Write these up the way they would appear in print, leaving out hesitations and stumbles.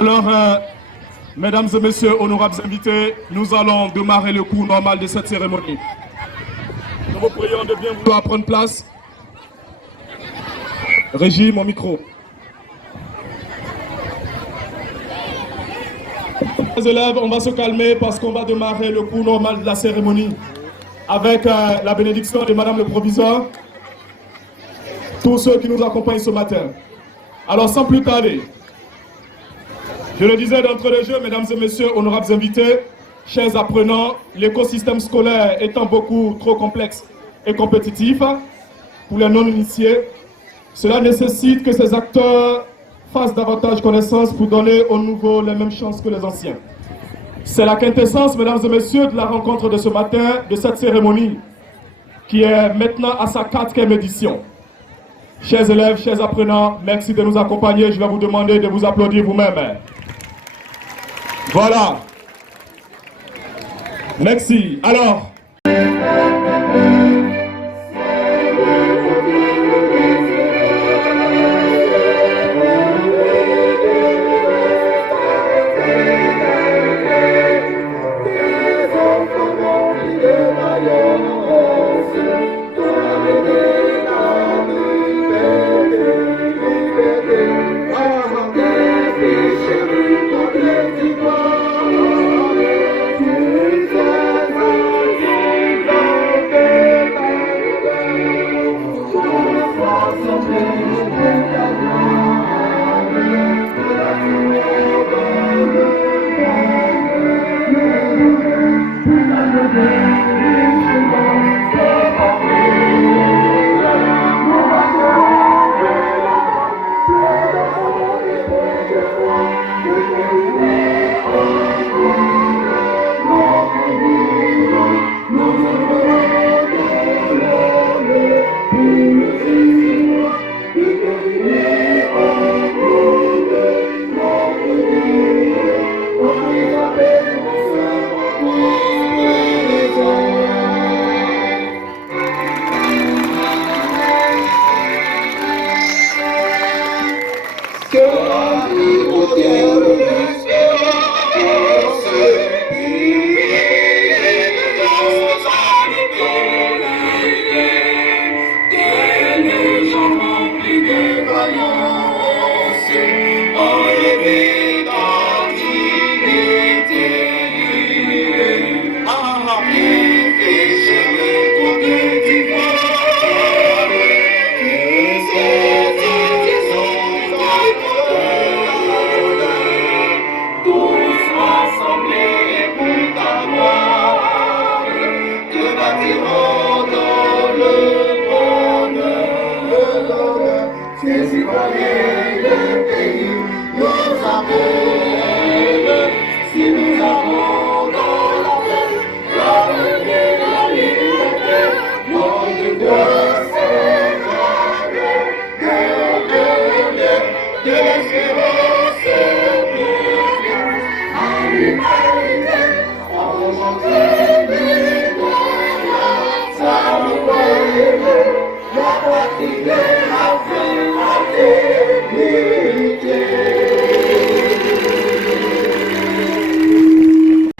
Alors, mesdames et messieurs, honorables invités, nous allons démarrer le cours normal de cette cérémonie. Nous vous prions de bien vouloir prendre place. Régie, mon micro. Les élèves, on va se calmer parce qu'on va démarrer le cours normal de la cérémonie avec la bénédiction de Madame le Proviseur, tous ceux qui nous accompagnent ce matin. Alors, sans plus tarder, je le disais d'entrée de jeu, mesdames et messieurs, honorables invités, chers apprenants, l'écosystème scolaire étant beaucoup trop complexe et compétitif pour les non-initiés, cela nécessite que ces acteurs fassent davantage connaissance pour donner aux nouveaux les mêmes chances que les anciens. C'est la quintessence, mesdames et messieurs, de la rencontre de ce matin, de cette cérémonie, qui est maintenant à sa 4e édition. Chers élèves, chers apprenants, merci de nous accompagner. Je vais vous demander de vous applaudir vous-même. Voilà. Merci. Alors.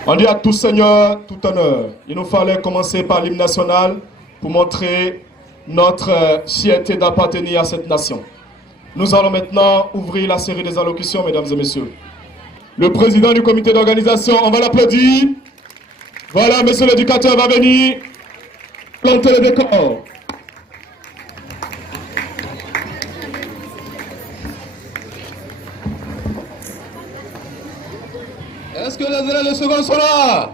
On dit à tout Seigneur, tout honneur. Il nous fallait commencer par l'hymne national pour montrer notre fierté d'appartenir à cette nation. Nous allons maintenant ouvrir la série des allocutions, mesdames et messieurs. Le président du comité d'organisation, on va l'applaudir. Voilà, monsieur l'éducateur va venir planter le décor. Est-ce que les élèves de seconde sont là?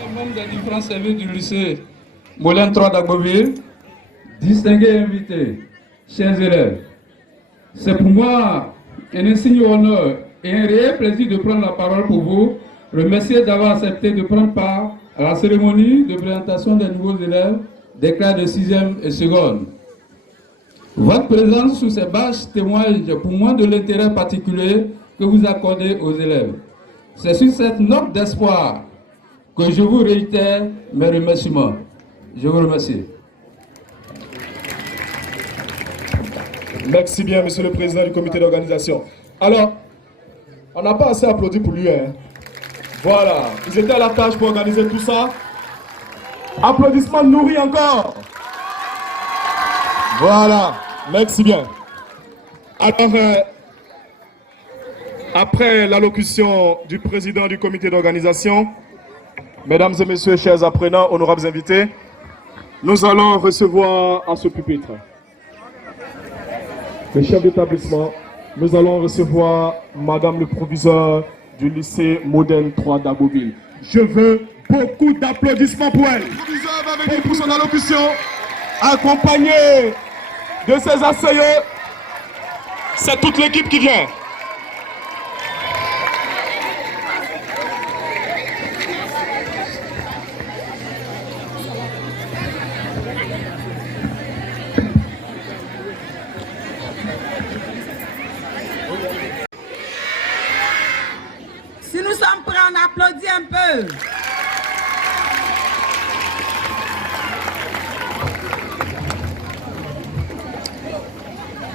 Les membres des différents services du lycée Moulin 3 d'Agboville, distingués invités, chers élèves, c'est pour moi un insigne honneur et un réel plaisir de prendre la parole pour vous, remercier d'avoir accepté de prendre part à la cérémonie de présentation des nouveaux élèves des classes de 6e et seconde. Votre présence sur ces bâches témoigne pour moi de l'intérêt particulier que vous accordez aux élèves. C'est sur cette note d'espoir que je vous réitère mes remerciements. Je vous remercie. Merci bien, monsieur le président du comité d'organisation. Alors, On n'a pas assez applaudi pour lui. Hein. Voilà, ils étaient à la tâche pour organiser tout ça. Applaudissements nourris encore. Voilà, merci bien. Alors, après l'allocution du président du comité d'organisation, mesdames et messieurs, chers apprenants, honorables invités, nous allons recevoir à ce pupitre le chef d'établissement. Nous allons recevoir madame le proviseur du lycée moderne 3 d'Abbeville. Je veux beaucoup d'applaudissements pour elle. Le proviseur va venir pour son allocution, accompagné de ses asseyeurs. C'est toute l'équipe qui vient. Si nous sommes prêts, on applaudit un peu.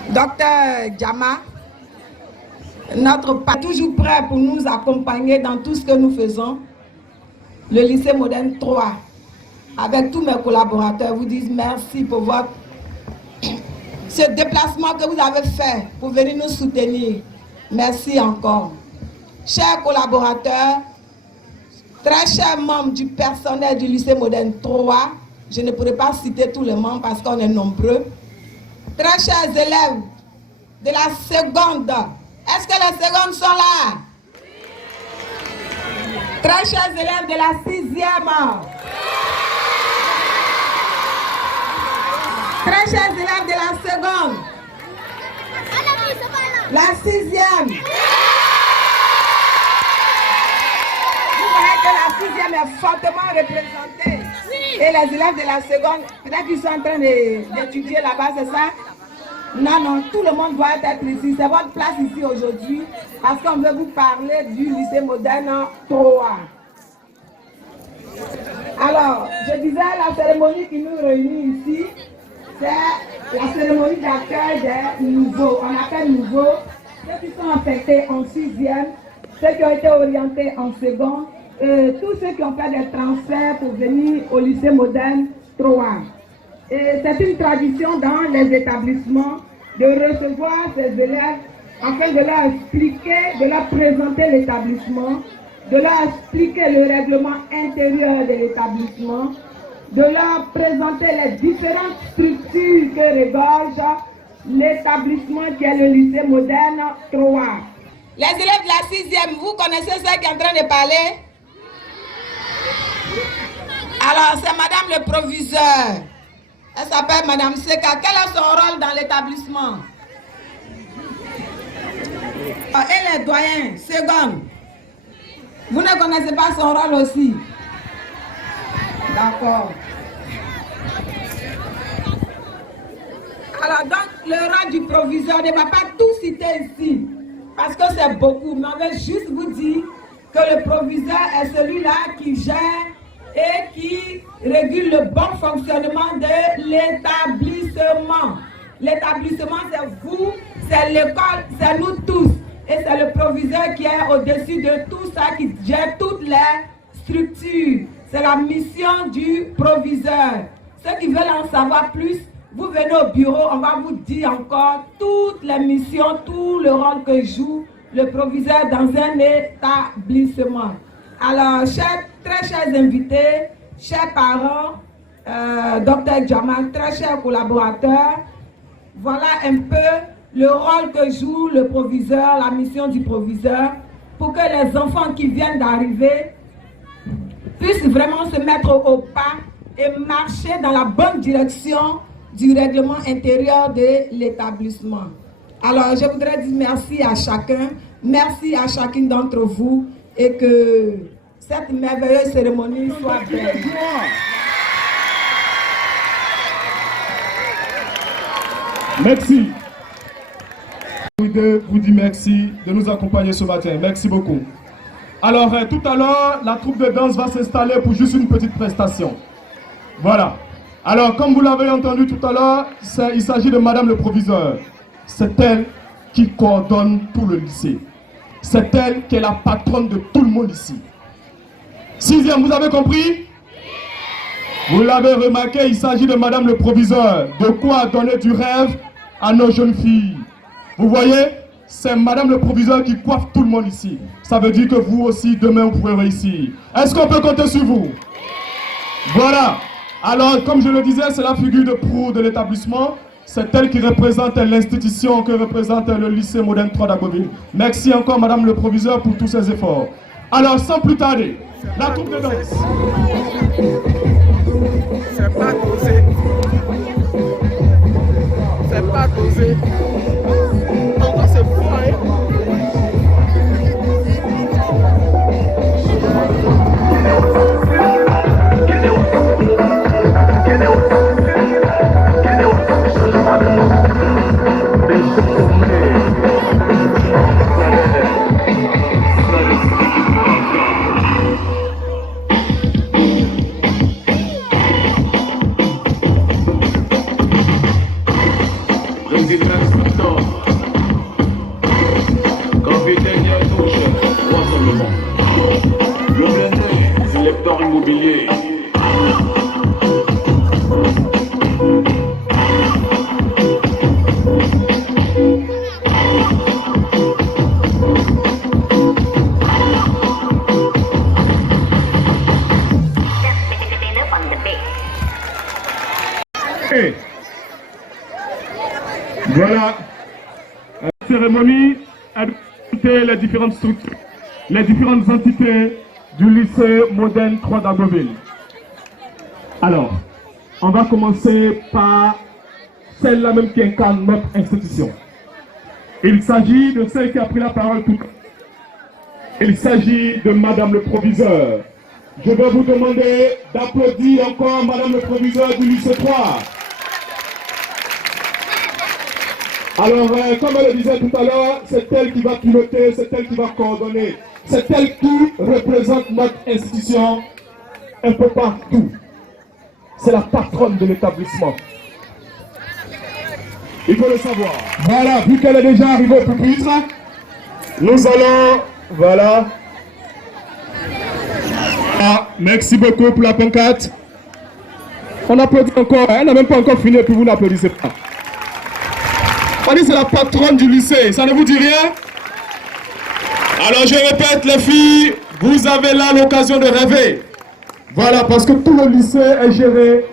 Docteur Djama, notre pas toujours prêt pour nous accompagner dans tout ce que nous faisons. Le lycée moderne 3, avec tous mes collaborateurs, vous disent merci pour ce déplacement que vous avez fait pour venir nous soutenir. Merci encore. Chers collaborateurs, très chers membres du personnel du lycée moderne 3, je ne pourrai pas citer tous les membres parce qu'on est nombreux. Très chers élèves de la seconde, est-ce que les secondes sont là? Très chers élèves de la 6e. Très chers élèves de la seconde. La 6e. Vous voyez que la 6e est fortement représentée. Et les élèves de la seconde, peut-être qu'ils sont en train d'étudier là-bas, c'est ça? Non, non, tout le monde doit être ici. C'est votre place ici aujourd'hui parce qu'on veut vous parler du lycée moderne 3. Alors, je disais, la cérémonie qui nous réunit ici, c'est la cérémonie d'accueil des nouveaux. On appelle nouveaux ceux qui sont affectés en 6e, ceux qui ont été orientés en seconde, tous ceux qui ont fait des transferts pour venir au lycée moderne 3. Et c'est une tradition dans les établissements de recevoir ces élèves afin de leur expliquer, de leur présenter l'établissement, de leur expliquer le règlement intérieur de l'établissement, de leur présenter les différentes structures que regorge l'établissement qui est le lycée moderne 3. Les élèves de la 6e, vous connaissez ceux qui sont en train de parler? Alors, c'est madame le proviseur. Elle s'appelle madame Seka. Quel est son rôle dans l'établissement? Et les doyens, seconde. Vous ne connaissez pas son rôle aussi? D'accord. Alors, donc, le rôle du proviseur, on ne va pas tout citer ici, parce que c'est beaucoup, mais on veut juste vous dire que le proviseur est celui-là qui gère et qui régule le bon fonctionnement de l'établissement. L'établissement, c'est vous, c'est l'école, c'est nous tous. Et c'est le proviseur qui est au-dessus de tout ça, qui gère toutes les structures. C'est la mission du proviseur. Ceux qui veulent en savoir plus, vous venez au bureau, on va vous dire encore toutes les missions, tout le rôle que joue le proviseur dans un établissement. Alors, très chers invités, chers parents, Dr Djama, très chers collaborateurs, voilà un peu le rôle que joue le proviseur, la mission du proviseur, pour que les enfants qui viennent d'arriver puissent vraiment se mettre au pas et marcher dans la bonne direction du règlement intérieur de l'établissement. Alors, je voudrais dire merci à chacun, merci à chacune d'entre vous et que cette merveilleuse cérémonie soit belle. Merci. Je vous dis merci de nous accompagner ce matin. Merci beaucoup. Alors, tout à l'heure, la troupe de danse va s'installer pour juste une petite prestation. Voilà. Alors, comme vous l'avez entendu tout à l'heure, il s'agit de madame le proviseur. C'est elle qui coordonne tout le lycée. C'est elle qui est la patronne de tout le monde ici. 6e, vous avez compris? Vous l'avez remarqué, il s'agit de Madame le Proviseur. De quoi donner du rêve à nos jeunes filles. Vous voyez, c'est Madame le Proviseur qui coiffe tout le monde ici. Ça veut dire que vous aussi, demain, vous pouvez réussir. Est-ce qu'on peut compter sur vous? Voilà. Alors, comme je le disais, c'est la figure de proue de l'établissement. C'est elle qui représente l'institution, que représente le lycée moderne 3 d'Agboville. Merci encore, Madame le Proviseur, pour tous ces efforts. Alors, sans plus tarder, la troupe de danse. C'est pas dosé. C'est pas dosé. Encore c'est fou, hein? Immobilier. Et voilà, la cérémonie a invité les différentes structures, les différentes entités du lycée moderne 3 d'Agboville. Alors, on va commencer par celle-là même qui incarne notre institution. Il s'agit de celle qui a pris la parole tout à l'heure. Il s'agit de Madame le Proviseur. Je vais vous demander d'applaudir encore Madame le Proviseur du lycée 3. Alors, comme elle le disait tout à l'heure, c'est elle qui va piloter, c'est elle qui va coordonner. C'est elle qui représente notre institution un peu partout. C'est la patronne de l'établissement. Il faut le savoir. Voilà, vu qu'elle est déjà arrivée au pupitre, nous allons, voilà. Ah, merci beaucoup pour la pancarte. On applaudit encore, elle n'a même pas encore fini, puis vous n'applaudissez pas. On dit c'est la patronne du lycée, ça ne vous dit rien? Alors je répète les filles, vous avez là l'occasion de rêver. Voilà, parce que tout le lycée est géré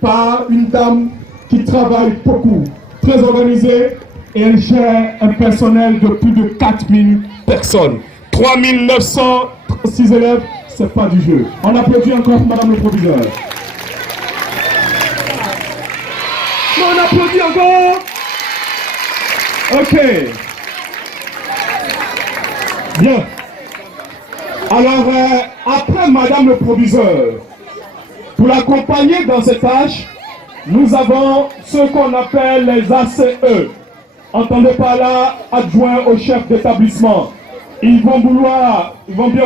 par une dame qui travaille beaucoup, très organisée, et elle gère un personnel de plus de 4000 personnes. 3936 élèves, c'est pas du jeu. On applaudit encore Madame le Proviseur. On applaudit encore. Ok. Bien. Alors, après Madame le Proviseur, pour l'accompagner dans cette tâche, nous avons ce qu'on appelle les ACE. Entendez par là, adjoints au chef d'établissement. Ils vont bien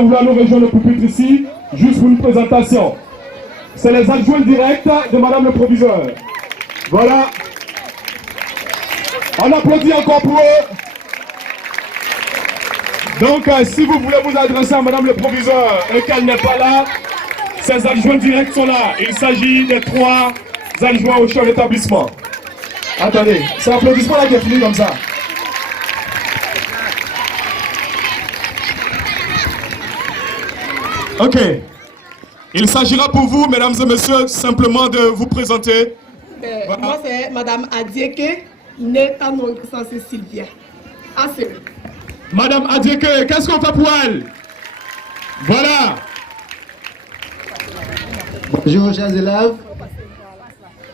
vouloir nous rejoindre le pupitre ici, juste pour une présentation. C'est les adjoints directs de Madame le Proviseur. Voilà. On applaudit encore pour eux. Donc, si vous voulez vous adresser à Madame le Proviseur et qu'elle n'est pas là, ces adjoints directs sont là. Il s'agit des 3 adjoints au chef d'établissement. Attendez, c'est l'applaudissement là qui est fini comme ça. Ok. Il s'agira pour vous, mesdames et messieurs, simplement de vous présenter. Voilà. Moi, c'est Madame Adieke, née à notre sensé Sylvia. Assez. Madame Adieke, qu'est-ce qu'on fait pour elle? Voilà. Bonjour, chers élèves.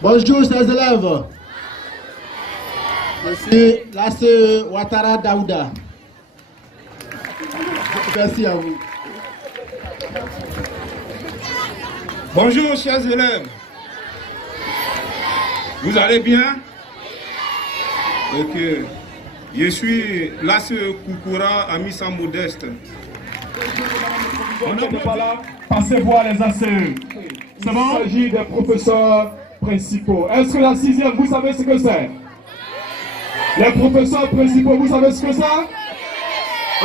Bonjour, chers élèves. Je suis l'ACE Ouattara Daouda. Merci à vous. Bonjour, chers élèves. Vous allez bien? Ok. Je suis l'ACE Koukoura, Amissa Modeste. On n'est pas là. Passez voir les ACE. C'est bon? Il s'agit des professeurs principaux. Est-ce que la 6e, vous savez ce que c'est? Les professeurs principaux, vous savez ce que c'est?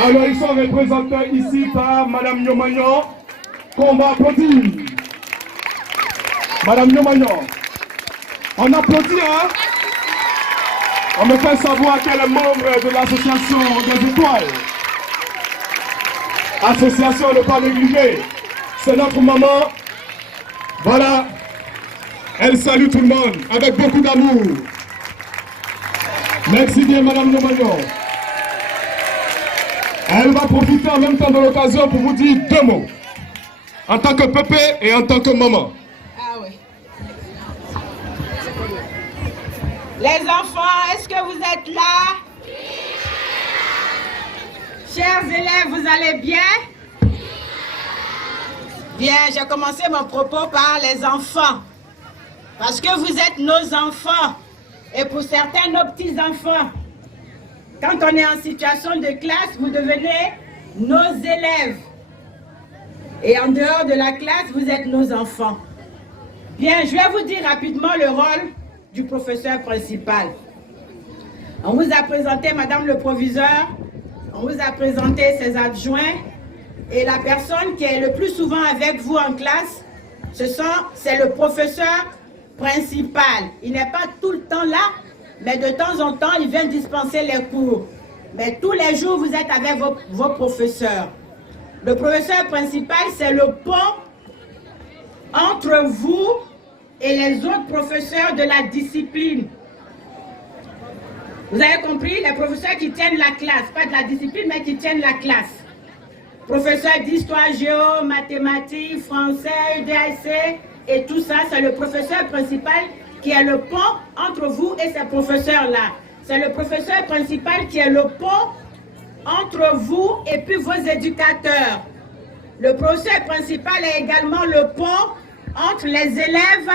Alors, ils sont représentés ici par Madame Nyomagnon, qu'on va applaudir. Madame Nyomagnon, on applaudit, hein? On me fait savoir qu'elle est membre de l'association des étoiles. Association ne pas négliger. C'est notre maman. Voilà. Elle salue tout le monde avec beaucoup d'amour. Merci bien, Madame Nyomagnon. Elle va profiter en même temps de l'occasion pour vous dire 2 mots. En tant que pépé et en tant que maman. Ah oui. Les enfants, est-ce que vous êtes là? Chers élèves, vous allez bien? Bien, j'ai commencé mon propos par les enfants. Parce que vous êtes nos enfants. Et pour certains, nos petits-enfants. Quand on est en situation de classe, vous devenez nos élèves. Et en dehors de la classe, vous êtes nos enfants. Bien, je vais vous dire rapidement le rôle du professeur principal. On vous a présenté Madame le proviseur, on vous a présenté ses adjoints, et la personne qui est le plus souvent avec vous en classe, c'est le professeur principal. Il n'est pas tout le temps là, mais de temps en temps, il vient dispenser les cours. Mais tous les jours, vous êtes avec vos professeurs. Le professeur principal, c'est le pont entre vous et les autres professeurs de la discipline. Vous avez compris? Les professeurs qui tiennent la classe, pas de la discipline, mais qui tiennent la classe. Professeur d'histoire, géo, mathématiques, français, DAC et tout ça, c'est le professeur principal qui est le pont entre vous et ces professeurs-là. C'est le professeur principal qui est le pont entre vous et puis vos éducateurs. Le professeur principal est également le pont entre les élèves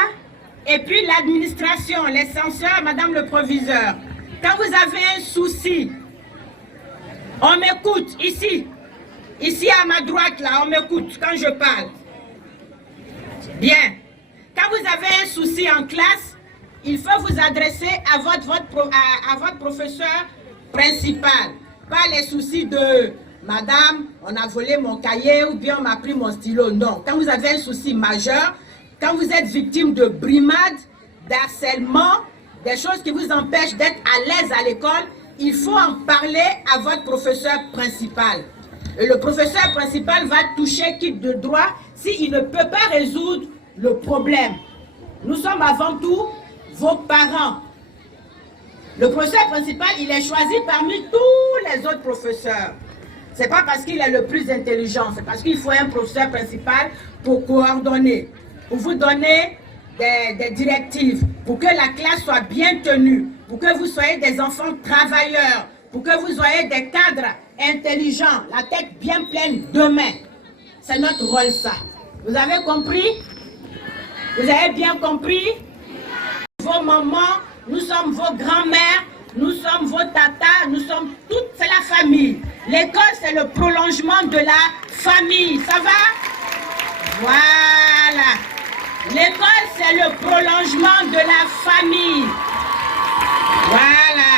et puis l'administration, les censeurs, Madame le proviseur. Quand vous avez un souci, on m'écoute ici. Ici à ma droite, là, on m'écoute quand je parle. Bien. Quand vous avez un souci en classe, il faut vous adresser à votre professeur principal. Pas les soucis de « Madame, on a volé mon cahier » ou bien « On m'a pris mon stylo ». Non. Quand vous avez un souci majeur, quand vous êtes victime de brimades, d'harcèlement, des choses qui vous empêchent d'être à l'aise à l'école, il faut en parler à votre professeur principal. Et le professeur principal va toucher qui de droit s'il ne peut pas résoudre le problème. Nous sommes avant tout vos parents. Le professeur principal, il est choisi parmi tous les autres professeurs. Ce n'est pas parce qu'il est le plus intelligent, c'est parce qu'il faut un professeur principal pour coordonner, pour vous donner des directives, pour que la classe soit bien tenue, pour que vous soyez des enfants travailleurs, pour que vous soyez des cadres intelligents, la tête bien pleine demain. C'est notre rôle, ça. Vous avez compris? Vous avez bien compris? Vos mamans, nous sommes vos grands-mères, nous sommes vos tatas, nous sommes toute la famille. L'école, c'est le prolongement de la famille. Ça va? Voilà. L'école, c'est le prolongement de la famille. Voilà.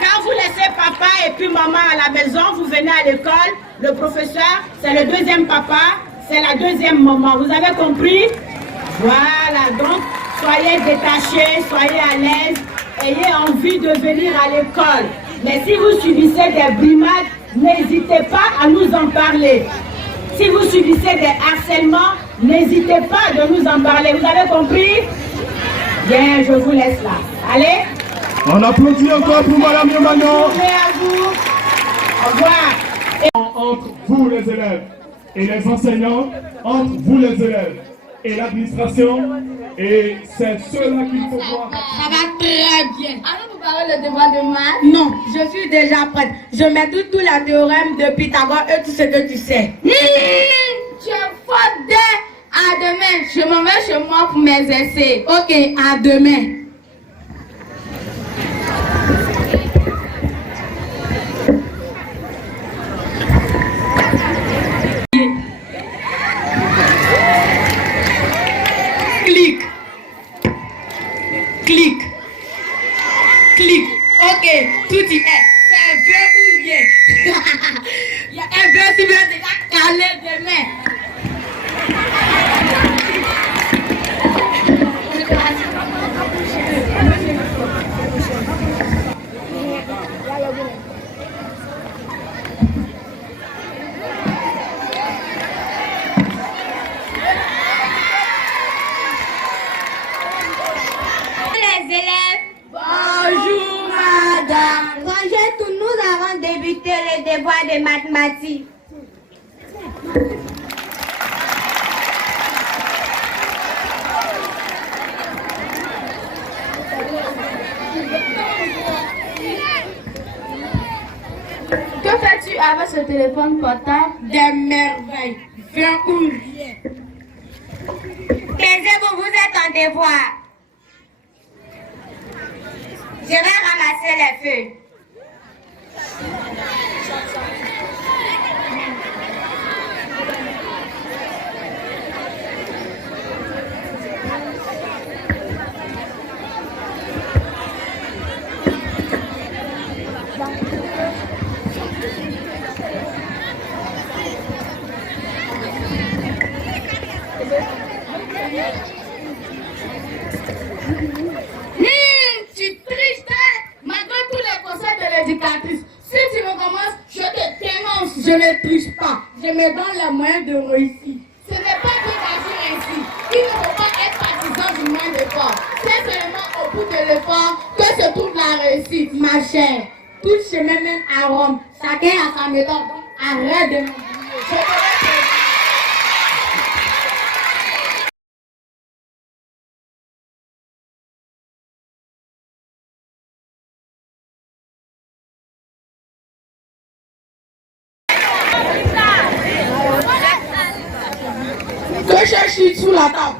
Quand vous laissez papa et puis maman à la maison, vous venez à l'école, le professeur, c'est le deuxième papa, c'est la deuxième maman. Vous avez compris? Voilà. Donc, soyez détachés, soyez à l'aise, ayez envie de venir à l'école. Mais si vous subissez des brimades, n'hésitez pas à nous en parler. Si vous subissez des harcèlements, n'hésitez pas de nous en parler. Vous avez compris? Bien, je vous laisse là. Allez. On applaudit encore pour Madame Nyomagnon. Bonne journée à vous. Au revoir. Entre vous les élèves et les enseignants, entre vous les élèves et l'administration, et c'est cela qu'il faut voir. Ça va très bien. Allons-nous parler le devoir de maths? Non, je suis déjà prête. Je mets tous les théorèmes de Pythagore et tout ce que tu sais. Tu es faute de... À demain, je m'en vais chez moi pour mes essais. Ok, à demain. Clic. Clic. Clic. Ok, tout y est. C'est vrai ou rien? deux qui viennent déjà caler demain. Les élèves, Bonjour madame. rangez tout, nous avons débuté les devoirs de mathématiques. Que fais-tu avec ce téléphone portable? Des merveilles. Viens ou rien. Taisez-vous, vous êtes en devoir. Je vais ramasser les feuilles. Tu triches, malgré tous les conseils de l'éducatrice. Si tu recommences, je te dénonce. Je ne triche pas. Je me donne les moyens de réussir. Ce n'est pas tout agir ainsi. Il ne faut pas être partisan du moyen d'effort. C'est seulement au bout de l'effort que se trouve la réussite, ma chère. Tout chemin mène à Rome. Chacun a sa méthode. Donc arrête de m'oublier. Je te laisse. Que cherches-tu sous la table?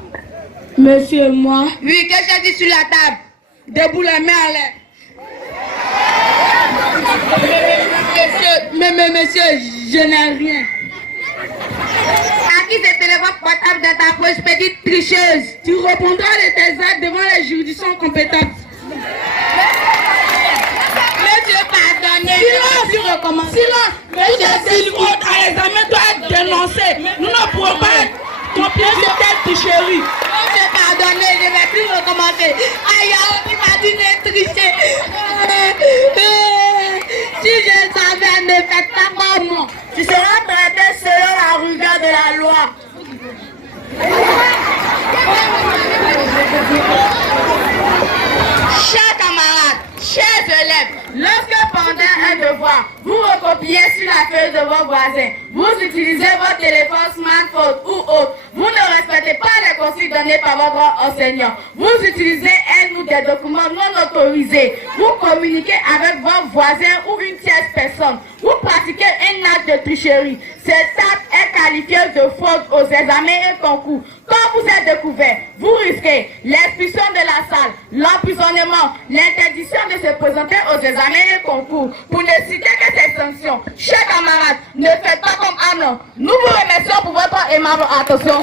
Monsieur, moi. Oui, que cherches-tu sur la table? Debout les mains à l'air. Monsieur, je n'ai rien. À qui ce téléphone portable dans ta poche, petite tricheuse? Tu répondras de tes actes devant les juridictions compétentes. Monsieur, pardonnez. Silence! Silence! Tout des fraudes à l'examen doit être dénoncé. Nous ne pourrons pas être complices de telle tricherie. Monsieur, pardonnez, je ne vais plus recommencer. Aïe, tu m'as dit de tricher. Si je savais, ne faites pas comme moi. Tu seras traité selon la rigueur de la loi. Chers camarades, chers élèves, lorsque pendant un devoir, vous recopiez sur la feuille de vos voisins, vous utilisez votre téléphone smartphone ou autre, vous ne respectez pas les consignes données par votre enseignant, vous utilisez un ou des documents non autorisés, vous communiquez avec vos voisins ou une tierce personne, vous pratiquez un acte de tricherie. Cet acte est qualifié de fraude aux examens et concours. Quand vous êtes découvert, vous risquez l'expulsion de la salle, l'emprisonnement, l'interdiction de se présenter aux examens et concours. Pour ne citer que ces sanctions, chers camarades, ne faites pas comme Amnon. Nous vous remercions pour votre aimable attention.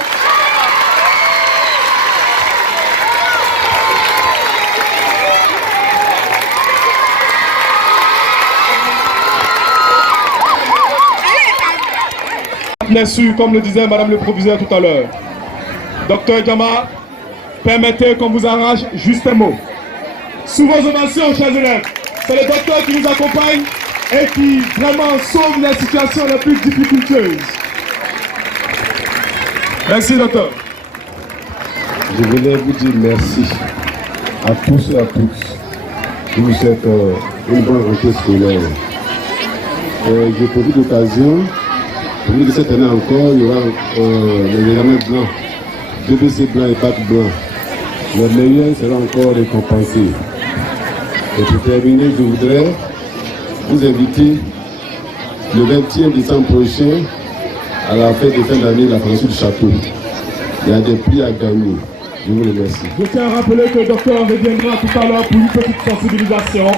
Bien sûr, comme le disait Madame le Proviseur tout à l'heure. Docteur Gama, permettez qu'on vous arrange juste un mot. Sous vos ovations, chers élèves, c'est le docteur qui nous accompagne et qui vraiment sauve la situation la plus difficulteuse. Merci, docteur. Je voulais vous dire merci à tous et à toutes. Je vous souhaite une bonne rentrée scolaire. J'ai profité de l'occasion pour dire que cette année encore, il y aura les examens blancs, BBC blanc et bac blanc. Les meilleurs seront encore récompensés. Et pour terminer, je voudrais vous inviter le 20e décembre prochain à la fête de fin d'année de la Fondation du Château. Il y a des prix à gagner. Je vous remercie. Je tiens à rappeler que le docteur reviendra tout à l'heure pour une petite sensibilisation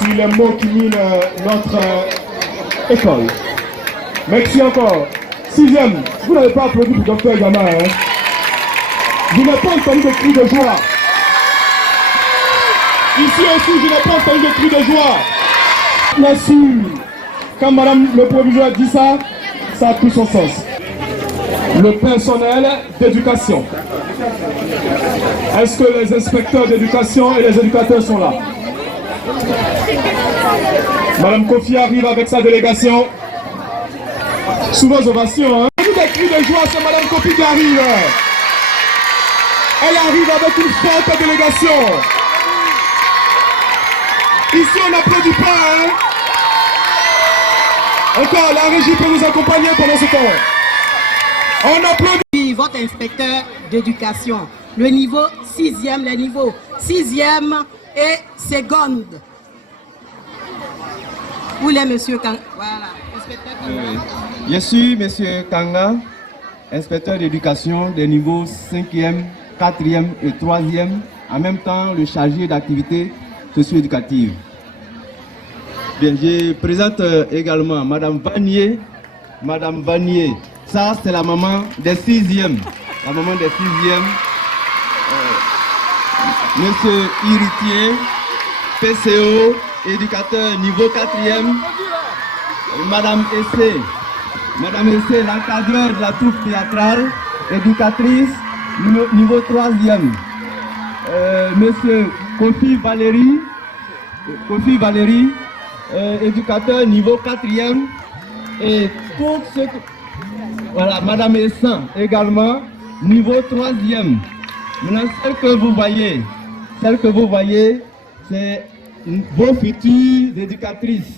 sur les mots qui minent notre école. Merci encore. 6e, vous n'avez pas applaudi pour le docteur Gama, hein? Je n'ai pas entendu de cris de joie. Ici aussi, je n'ai pas entendu de cris de joie. Merci. quand madame le proviseur dit ça, ça a tout son sens. Le personnel d'éducation. Est-ce que les inspecteurs d'éducation et les éducateurs sont là? Madame Kofi arrive avec sa délégation. Sous vos ovations, hein. Des cris de joie, c'est madame Kofi qui arrive. Elle arrive avec une forte délégation. Ici, on n'applaudit pas, hein. Encore, la régie peut nous accompagner pendant ce temps. On applaudit. Votre inspecteur d'éducation, le niveau 6e, le niveau 6e et seconde. Vous voulez, monsieur Kanga? Voilà, inspecteur Kanga. Je suis monsieur Kanga, inspecteur d'éducation des niveaux 5e, 4e et 3e, en même temps le chargé d'activités socio-éducatives. Bien, je présente également Madame Vanier. Madame Vanier, ça c'est la maman des 6e. La maman des 6e. Monsieur Iritier, PCO, éducateur niveau 4e. Madame Essé. Madame Essé, l'encadreur de la troupe théâtrale, éducatrice, niveau 3e. Monsieur Kofi Valérie, éducateur niveau 4e. Et tous ceux que... Voilà, Madame Essan également, niveau 3e. Maintenant, celle que vous voyez, c'est vos futures éducatrices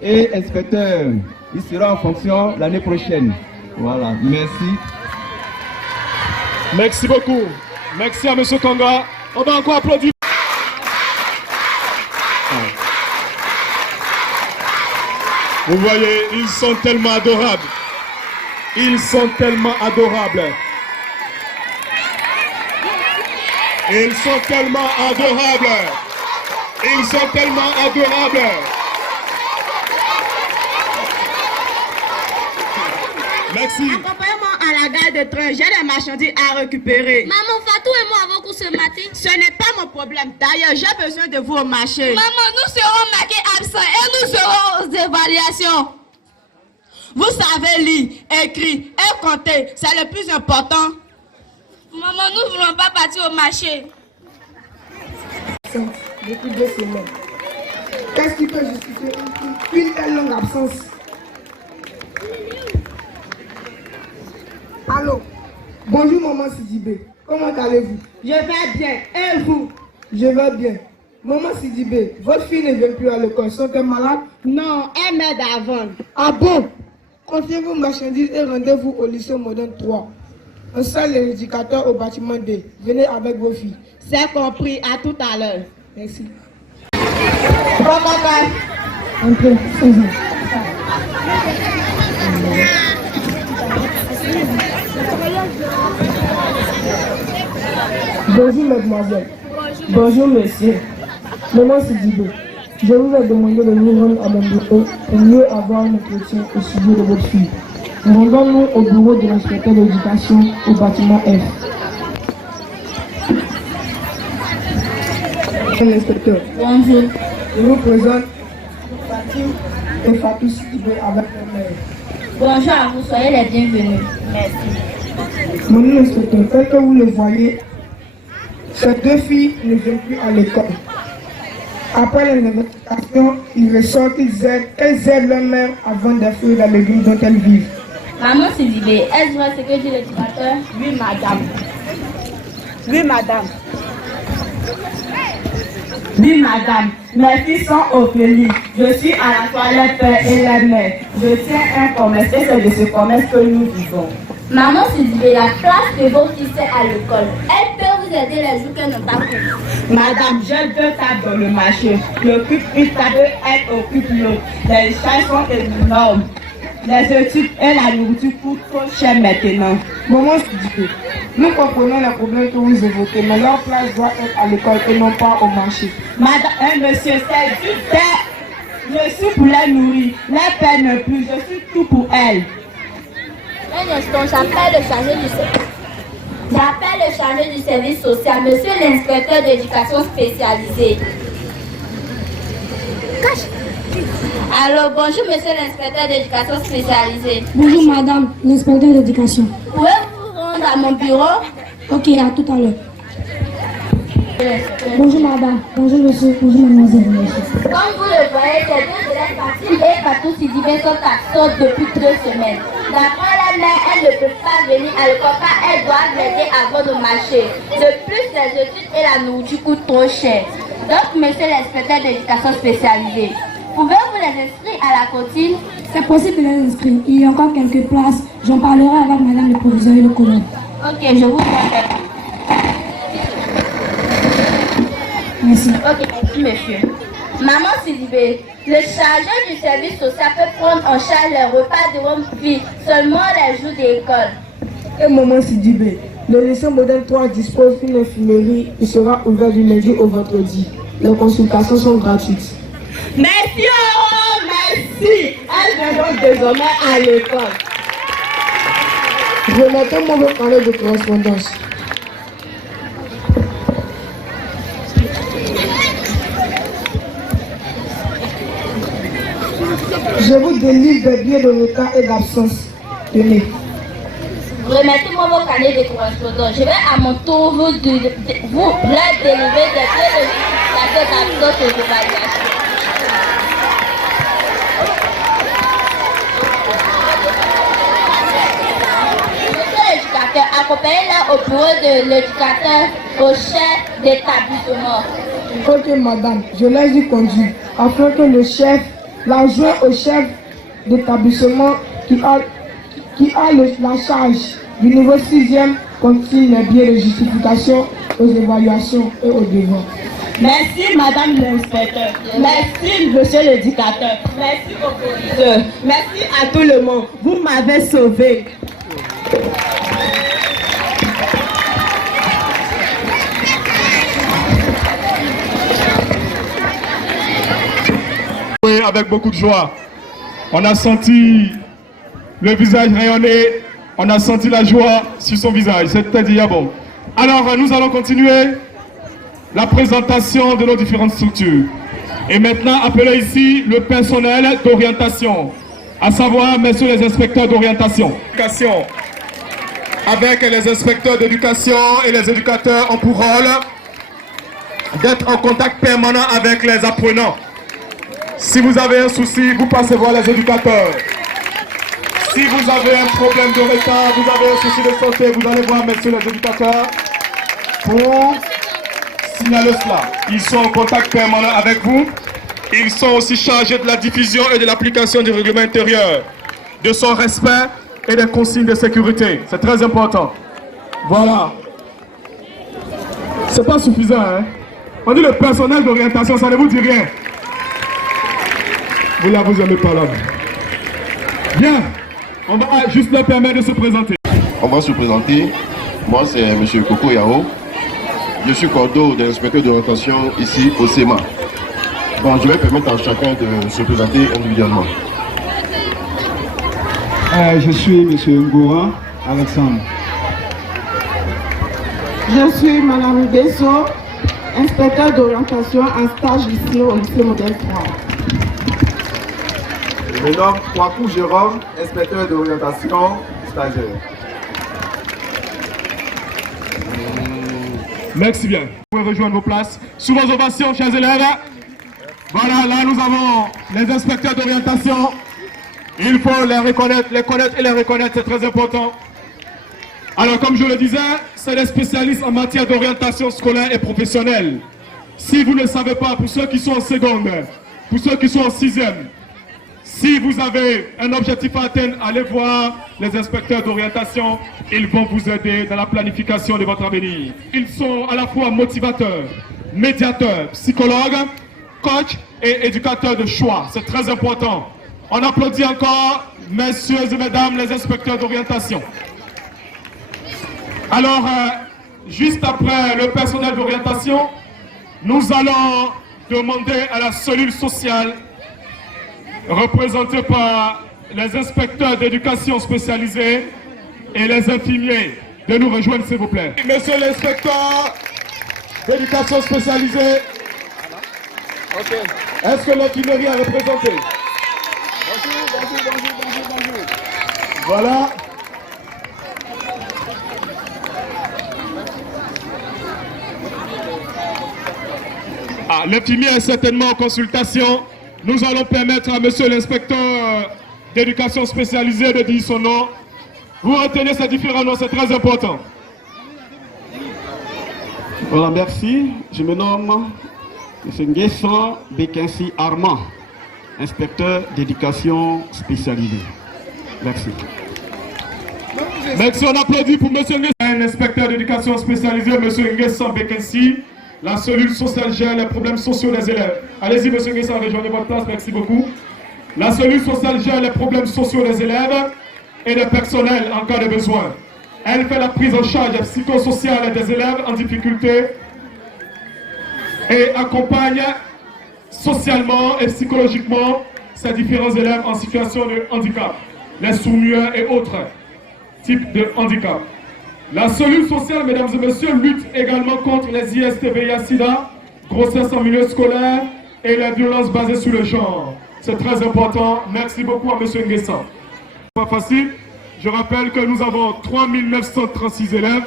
et inspecteurs. Ils seront en fonction l'année prochaine. Voilà, merci. Merci beaucoup. Merci à M. Kanga. On va encore applaudir. Vous voyez, ils sont tellement adorables. Ils sont tellement adorables. Ils sont tellement adorables. Ils sont tellement adorables. Merci. Accompagnez-moi à la gare de train, j'ai des marchandises à récupérer. Maman, Fatou et moi avons cours ce matin. Ce n'est pas mon problème. D'ailleurs, j'ai besoin de vous au marché. Maman, nous serons marqués absents et nous serons aux évaluations. Vous savez lire, écrire et compter, c'est le plus important. Maman, nous ne voulons pas partir au marché. Depuis 2 semaines. Qu'est-ce qui peut justifier une telle longue absence? Allô? Bonjour maman Sidibé. Comment allez-vous? Je vais bien. Et vous? Je vais bien. Maman Sidibé, votre fille ne vient plus à l'école. Sont-elles malades? Non, elle m'aide à vendre. Ah bon? Confiez vos marchandises et rendez-vous au lycée moderne 3. On salle les éducateurs au bâtiment D. Venez avec vos filles. C'est compris. À tout à l'heure. Merci. Entrez. Bonjour mademoiselle. Bonjour monsieur. Maman Sidibé, je vous ai demandé de nous rendre à mon bureau pour mieux avoir un entretien au sujet de votre fille. Rendons-nous au bureau de l'inspecteur d'éducation au bâtiment F. L'inspecteur. Bonjour. Je vous présente Fatou et Fatou Sidibé avec leur mère. Bonjour à vous, soyez les bienvenus. Merci. Mon inspecteur, tel que vous le voyez, ces 2 filles ne viennent plus à l'école. Après les investigations, il ressort qu'elles aident leur mère à vendre des fruits et des légumes dont elles vivent. Maman Sidibé, est-ce vrai ce que dit l'éducateur? Oui, madame. Oui, madame. Oui, madame. Mes filles sont au pays. Je suis à la fois leur père et leur mère. Je tiens un commerce et c'est de ce commerce que nous vivons. Maman Sidibé, la classe de vos filles c'est à l'école. Elle peut vous aider les jours qu'elles n'ont pas cours. Madame, j'ai 2 tables dans le marché. J'occupe une table, elle occupe l'autre. Les charges sont énormes. Les études et la nourriture coûtent trop cher maintenant. Maman Sidibé, nous comprenons les problèmes que vous évoquez, mais leur place doit être à l'école et non pas au marché. Madame, monsieur, c'est du père. Je suis pour les nourrir. Les pères ne plus, je suis tout pour elles. Un instant, j'appelle le chargé du service. J'appelle le chargé du service social, monsieur l'inspecteur d'éducation spécialisée. Alors, bonjour, monsieur l'inspecteur d'éducation spécialisée. Bonjour, madame l'inspecteur d'éducation. Pouvez-vous vous rendre à mon bureau? Ok, à tout à l'heure. Bonjour, madame. Bonjour, monsieur. Bonjour, mademoiselle. Comme vous le voyez, ces deux élèves Fatim et Fatou Sidibé sont absentes depuis 2 semaines. D'après la mère, elles ne peuvent pas venir à l'école car elles doivent l'aider avant de marcher. De plus, les études et la nourriture coûtent trop cher. Donc, monsieur l'inspecteur d'éducation spécialisée, pouvez-vous les inscrire à la cantine? C'est possible de les inscrire. Il y a encore quelques places. J'en parlerai avec madame le proviseur et le colonel. Ok, je vous remercie. Merci. Ok, merci monsieur. Maman Sidibé, le chargé du service social peut prendre en charge les repas de votre fille seulement les jours d'école. Et maman Sidibé, le lycée modèle 3 dispose d'une infirmerie qui sera ouverte du lundi au vendredi. Les consultations sont gratuites. Merci, oh, merci. Elles viendront désormais à l'école. Remettez-moi vos carnets de correspondance. Je vous délivre des billets de retard et d'absence. Tenez. Remettez-moi vos carnets de correspondance. Je vais à mon tour vous leur délivrer des billets de d'absence et d'évaluation. Monsieur l'éducateur, accompagnez-la au bureau de l'éducateur, au chef d'établissement. Ok madame, je les ai conduits afin que le chef l'adjoint au chef d'établissement qui a la charge du niveau 6e continue les billets de justification aux évaluations et aux devoirs. Merci madame l'inspecteur. Merci monsieur l'éducateur. Merci au proviseur. Merci à tout le monde. Vous m'avez sauvé. Avec beaucoup de joie. On a senti le visage rayonner, on a senti la joie sur son visage. C'était dit, bon. Alors, nous allons continuer la présentation de nos différentes structures. Et maintenant, appelez ici le personnel d'orientation, à savoir, messieurs les inspecteurs d'orientation. Avec les inspecteurs d'éducation et les éducateurs ont pour rôle d'être en contact permanent avec les apprenants. Si vous avez un souci, vous passez voir les éducateurs. Si vous avez un problème de retard, vous avez un souci de santé, vous allez voir messieurs les éducateurs pour signaler cela. Ils sont en contact permanent avec vous. Ils sont aussi chargés de la diffusion et de l'application du règlement intérieur, de son respect et des consignes de sécurité. C'est très important. Voilà. C'est pas suffisant, hein. On dit le personnel d'orientation, ça ne vous dit rien. Vous là, vous aimez pas là. Bien, on va juste leur permettre de se présenter. On va se présenter. Moi, c'est M. Koko Yao. Je suis coordonnateur de l'inspecteur d'orientation ici au SEMA. Bon, je vais permettre à chacun de se présenter individuellement. Je suis M. Ngoura Alexandre. Je suis Madame Besso, inspecteur d'orientation en stage ici au lycée modèle 3. Je me nomme Kwaku Jérôme, inspecteur d'orientation stagiaire. Merci bien. Vous pouvez rejoindre vos places. Sous vos ovations, chers élèves. Voilà, là nous avons les inspecteurs d'orientation. Il faut les reconnaître, les connaître et les reconnaître, c'est très important. Alors, comme je le disais, c'est des spécialistes en matière d'orientation scolaire et professionnelle. Si vous ne le savez pas, pour ceux qui sont en seconde, pour ceux qui sont en 6e, si vous avez un objectif à atteindre, allez voir les inspecteurs d'orientation. Ils vont vous aider dans la planification de votre avenir. Ils sont à la fois motivateurs, médiateurs, psychologues, coachs et éducateurs de choix. C'est très important. On applaudit encore, messieurs et mesdames, les inspecteurs d'orientation. Alors, juste après le personnel d'orientation, nous allons demander à la cellule sociale représentée par les inspecteurs d'éducation spécialisée et les infirmiers de nous rejoindre, s'il vous plaît. Monsieur l'inspecteur d'éducation spécialisée, est-ce que l'infirmerie est représentée? Voilà. Ah, l'infirmier est certainement en consultation. Nous allons permettre à monsieur l'inspecteur d'éducation spécialisée de dire son nom. Vous retenez ces différents noms, c'est très important. Voilà, merci. Je me nomme M. Nguessan Bekensi Armand, inspecteur d'éducation spécialisée. Merci. Merci, on applaudit pour M. Nguessan, inspecteur d'éducation spécialisée, M. Nguessan Bekensi. La cellule sociale gère les problèmes sociaux des élèves. Allez-y, M. Nguessan, rejoignez votre place, merci beaucoup. La cellule sociale gère les problèmes sociaux des élèves et des personnels en cas de besoin. Elle fait la prise en charge psychosociale des élèves en difficulté et accompagne socialement et psychologiquement ces différents élèves en situation de handicap, les sourds-muets et autres types de handicap. La cellule sociale, mesdames et messieurs, lutte également contre les IST, VIH-Sida, grossesse en milieu scolaire et les violences basées sur le genre. C'est très important. Merci beaucoup à M. Nguessan. Pas facile. Je rappelle que nous avons 3936 élèves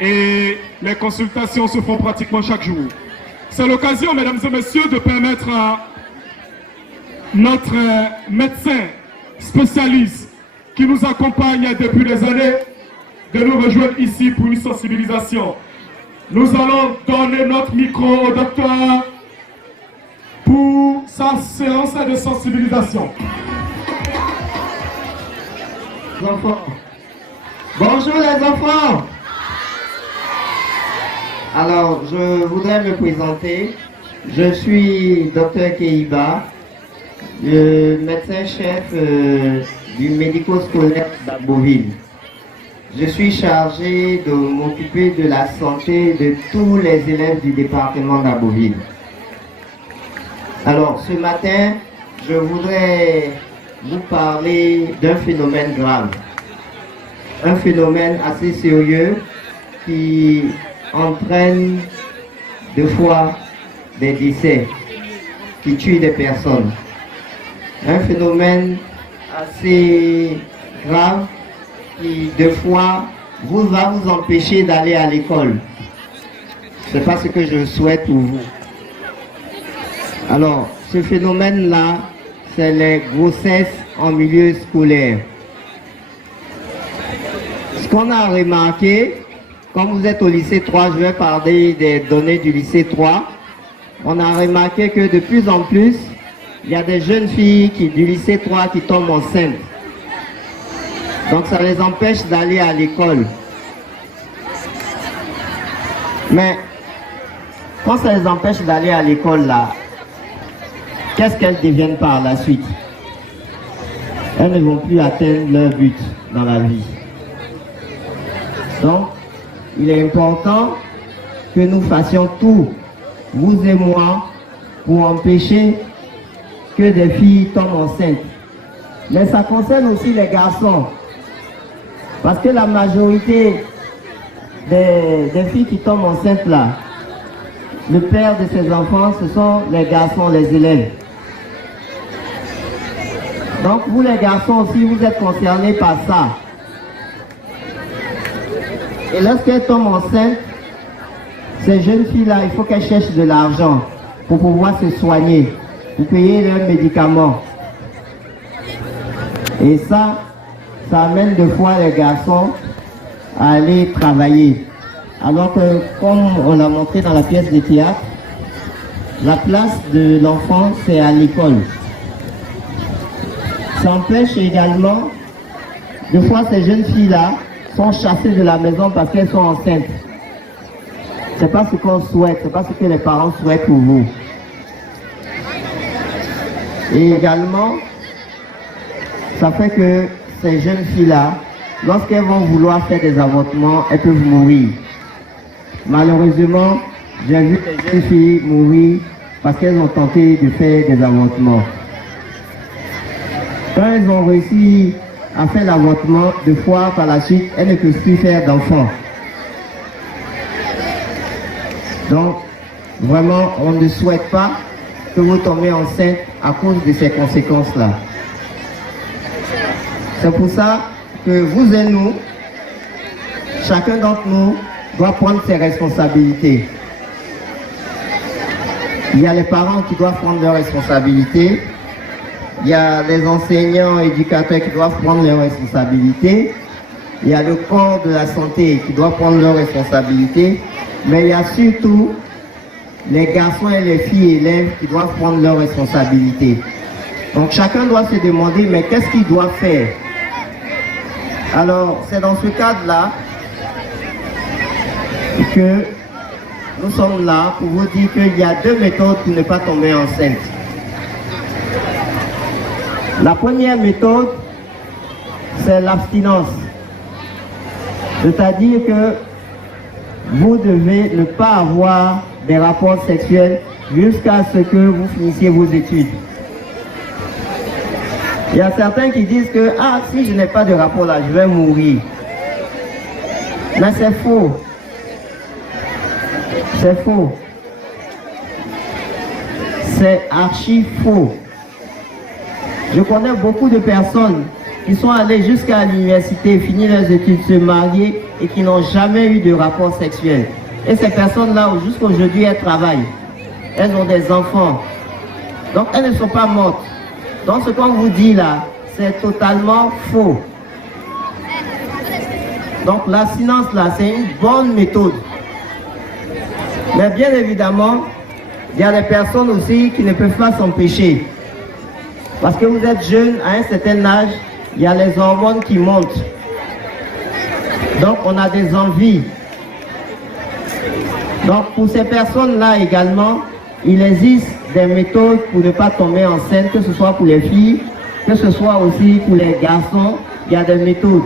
et les consultations se font pratiquement chaque jour. C'est l'occasion, mesdames et messieurs, de permettre à notre médecin spécialiste qui nous accompagne depuis des années de nous rejoindre ici pour une sensibilisation. Nous allons donner notre micro au docteur pour sa séance de sensibilisation. Enfants. Bonjour les enfants. Alors, je voudrais me présenter. Je suis Dr Keiba, le médecin-chef du médico-scolaire d'Abboville. Je suis chargé de m'occuper de la santé de tous les élèves du département d'Abboville. Alors, ce matin, je voudrais vous parler d'un phénomène grave. Un phénomène assez sérieux qui entraîne deux fois des décès, qui tue des personnes. Un phénomène assez grave qui, deux fois, va vous empêcher d'aller à l'école. C'est pas ce que je souhaite pour vous. Alors, ce phénomène-là, c'est les grossesses en milieu scolaire. Ce qu'on a remarqué, quand vous êtes au lycée 3, je vais parler des données du lycée 3, on a remarqué que de plus en plus, il y a des jeunes filles du lycée 3 qui tombent enceintes. Donc ça les empêche d'aller à l'école. Mais quand ça les empêche d'aller à l'école là, qu'est-ce qu'elles deviennent par la suite? Elles ne vont plus atteindre leur but dans la vie. Donc, il est important que nous fassions tout, vous et moi, pour empêcher que des filles tombent enceintes. Mais ça concerne aussi les garçons. Parce que la majorité des filles qui tombent enceintes là, le père de ces enfants, ce sont les garçons, les élèves. Donc vous les garçons aussi, vous êtes concernés par ça. Et lorsqu'elles tombent enceintes, ces jeunes filles-là, il faut qu'elles cherchent de l'argent pour pouvoir se soigner, pour payer leurs médicaments. Et ça amène deux fois les garçons à aller travailler. Alors que, comme on l'a montré dans la pièce de théâtre, la place de l'enfant, c'est à l'école. Ça empêche également, deux fois ces jeunes filles-là sont chassées de la maison parce qu'elles sont enceintes. C'est pas ce qu'on souhaite, c'est pas ce que les parents souhaitent pour vous. Et également, ça fait que ces jeunes filles-là, lorsqu'elles vont vouloir faire des avortements, elles peuvent mourir. Malheureusement, j'ai vu des jeunes filles mourir parce qu'elles ont tenté de faire des avortements. Quand elles ont réussi à faire l'avortement, deux fois par la suite, elles ne peuvent plus faire d'enfants. Donc, vraiment, on ne souhaite pas que vous tombiez enceinte à cause de ces conséquences-là. C'est pour ça que vous et nous, chacun d'entre nous doit prendre ses responsabilités. Il y a les parents qui doivent prendre leurs responsabilités. Il y a les enseignants, éducateurs qui doivent prendre leurs responsabilités. Il y a le corps de la santé qui doit prendre leurs responsabilités. Mais il y a surtout les garçons et les filles élèves qui doivent prendre leurs responsabilités. Donc chacun doit se demander, mais qu'est-ce qu'il doit faire? Alors, c'est dans ce cadre-là que nous sommes là pour vous dire qu'il y a deux méthodes pour ne pas tomber enceinte. La première méthode, c'est l'abstinence. C'est-à-dire que vous devez ne pas avoir des rapports sexuels jusqu'à ce que vous finissiez vos études. Il y a certains qui disent que si je n'ai pas de rapport là, je vais mourir. Mais c'est faux. C'est faux. C'est archi faux. Je connais beaucoup de personnes qui sont allées jusqu'à l'université, finir leurs études, se marier et qui n'ont jamais eu de rapport sexuel. Et ces personnes-là, jusqu'aujourd'hui, elles travaillent. Elles ont des enfants. Donc, elles ne sont pas mortes. Donc, ce qu'on vous dit là, c'est totalement faux. Donc, l'abstinence là, c'est une bonne méthode. Mais bien évidemment, il y a des personnes aussi qui ne peuvent pas s'empêcher. Parce que vous êtes jeune, à un certain âge, il y a les hormones qui montent. Donc, on a des envies. Donc, pour ces personnes-là également, il existe des méthodes pour ne pas tomber enceinte, que ce soit pour les filles, que ce soit aussi pour les garçons, il y a des méthodes.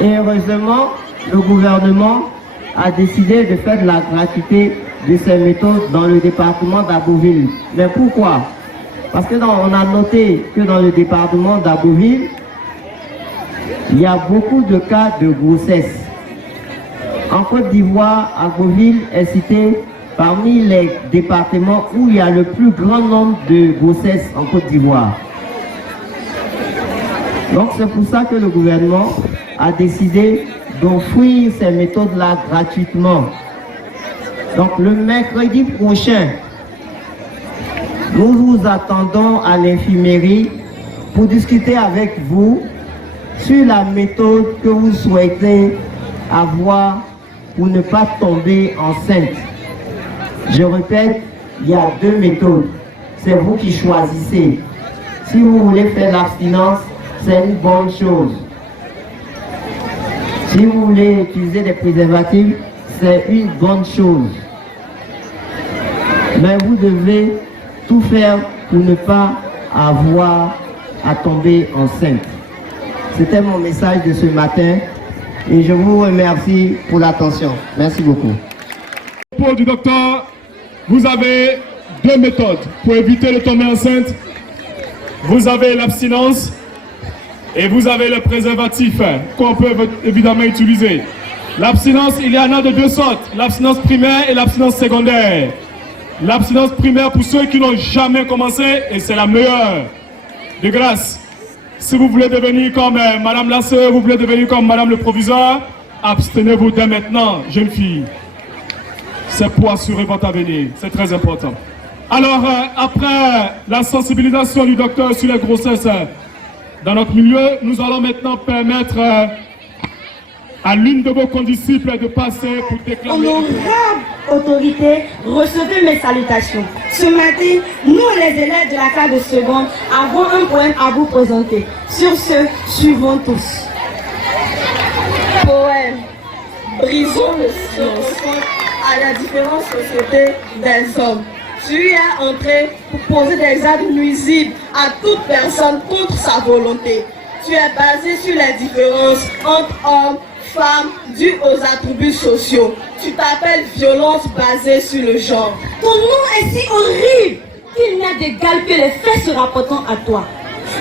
Et heureusement, le gouvernement a décidé de faire de la gratuité de ces méthodes dans le département d'Abbeville. Mais pourquoi? Parce que on a noté que dans le département d'Abbeville, il y a beaucoup de cas de grossesse. En Côte d'Ivoire, Abbeville est cité parmi les départements où il y a le plus grand nombre de grossesses en Côte d'Ivoire. Donc c'est pour ça que le gouvernement a décidé d'offrir ces méthodes-là gratuitement. Donc le mercredi prochain, nous vous attendons à l'infirmerie pour discuter avec vous sur la méthode que vous souhaitez avoir pour ne pas tomber enceinte. Je répète, il y a deux méthodes. C'est vous qui choisissez. Si vous voulez faire l'abstinence, c'est une bonne chose. Si vous voulez utiliser des préservatifs, c'est une bonne chose. Mais vous devez tout faire pour ne pas avoir à tomber enceinte. C'était mon message de ce matin et je vous remercie pour l'attention. Merci beaucoup. Pour du docteur, vous avez deux méthodes pour éviter de tomber enceinte. Vous avez l'abstinence et vous avez le préservatif qu'on peut évidemment utiliser. L'abstinence, il y en a de deux sortes, l'abstinence primaire et l'abstinence secondaire. L'abstinence primaire pour ceux qui n'ont jamais commencé, et c'est la meilleure. De grâce, si vous voulez devenir comme Madame la Sœur, vous voulez devenir comme Madame le Proviseur, abstenez-vous dès maintenant, jeune fille. C'est pour assurer votre avenir, c'est très important. Alors, après la sensibilisation du docteur sur les grossesses dans notre milieu, nous allons maintenant permettre à l'une de vos condisciples de passer pour déclamer... Honorable autorité, recevez mes salutations. Ce matin, nous les élèves de la classe de seconde avons un poème à vous présenter. Sur ce, suivons tous. Poème. Brisons le silence à la différente société des hommes. Tu es entré pour poser des actes nuisibles à toute personne contre sa volonté. Tu es basé sur les différences entre hommes, femmes, dues aux attributs sociaux. Tu t'appelles violence basée sur le genre. Ton nom est si horrible qu'il n'y a d'égal que les faits se rapportant à toi.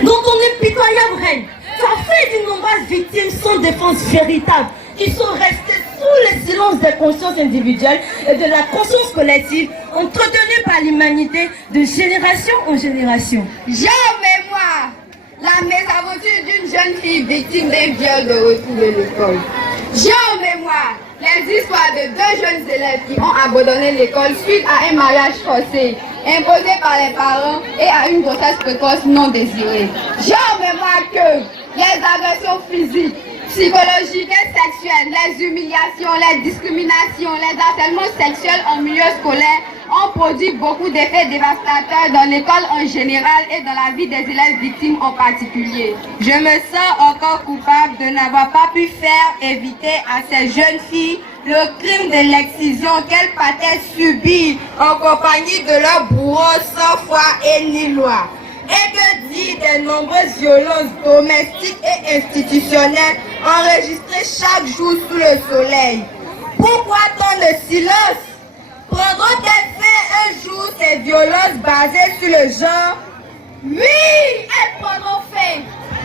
Dans ton impitoyable règne, tu as fait d'innombrables victimes sans défense véritable, qui sont restées sous le silence des consciences individuelles et de la conscience collective entretenue par l'humanité de génération en génération. J'ai en mémoire la mésaventure d'une jeune fille victime d'un viol de retrouver l'école. J'ai en mémoire les histoires de 2 jeunes élèves qui ont abandonné l'école suite à un mariage forcé, imposé par les parents et à une grossesse précoce non désirée. J'ai en mémoire que les agressions physiques, psychologiques et sexuelles, les humiliations, les discriminations, les harcèlements sexuels en milieu scolaire ont produit beaucoup d'effets dévastateurs dans l'école en général et dans la vie des élèves victimes en particulier. Je me sens encore coupable de n'avoir pas pu faire éviter à ces jeunes filles le crime de l'excision qu'elles partaient subir en compagnie de leurs bourreaux sans foi et ni loi. Et que dire des nombreuses violences domestiques et institutionnelles enregistrées chaque jour sous le soleil. Pourquoi tant de silence? Prendront-elles fin un jour ces violences basées sur le genre? Oui, elles prendront fin.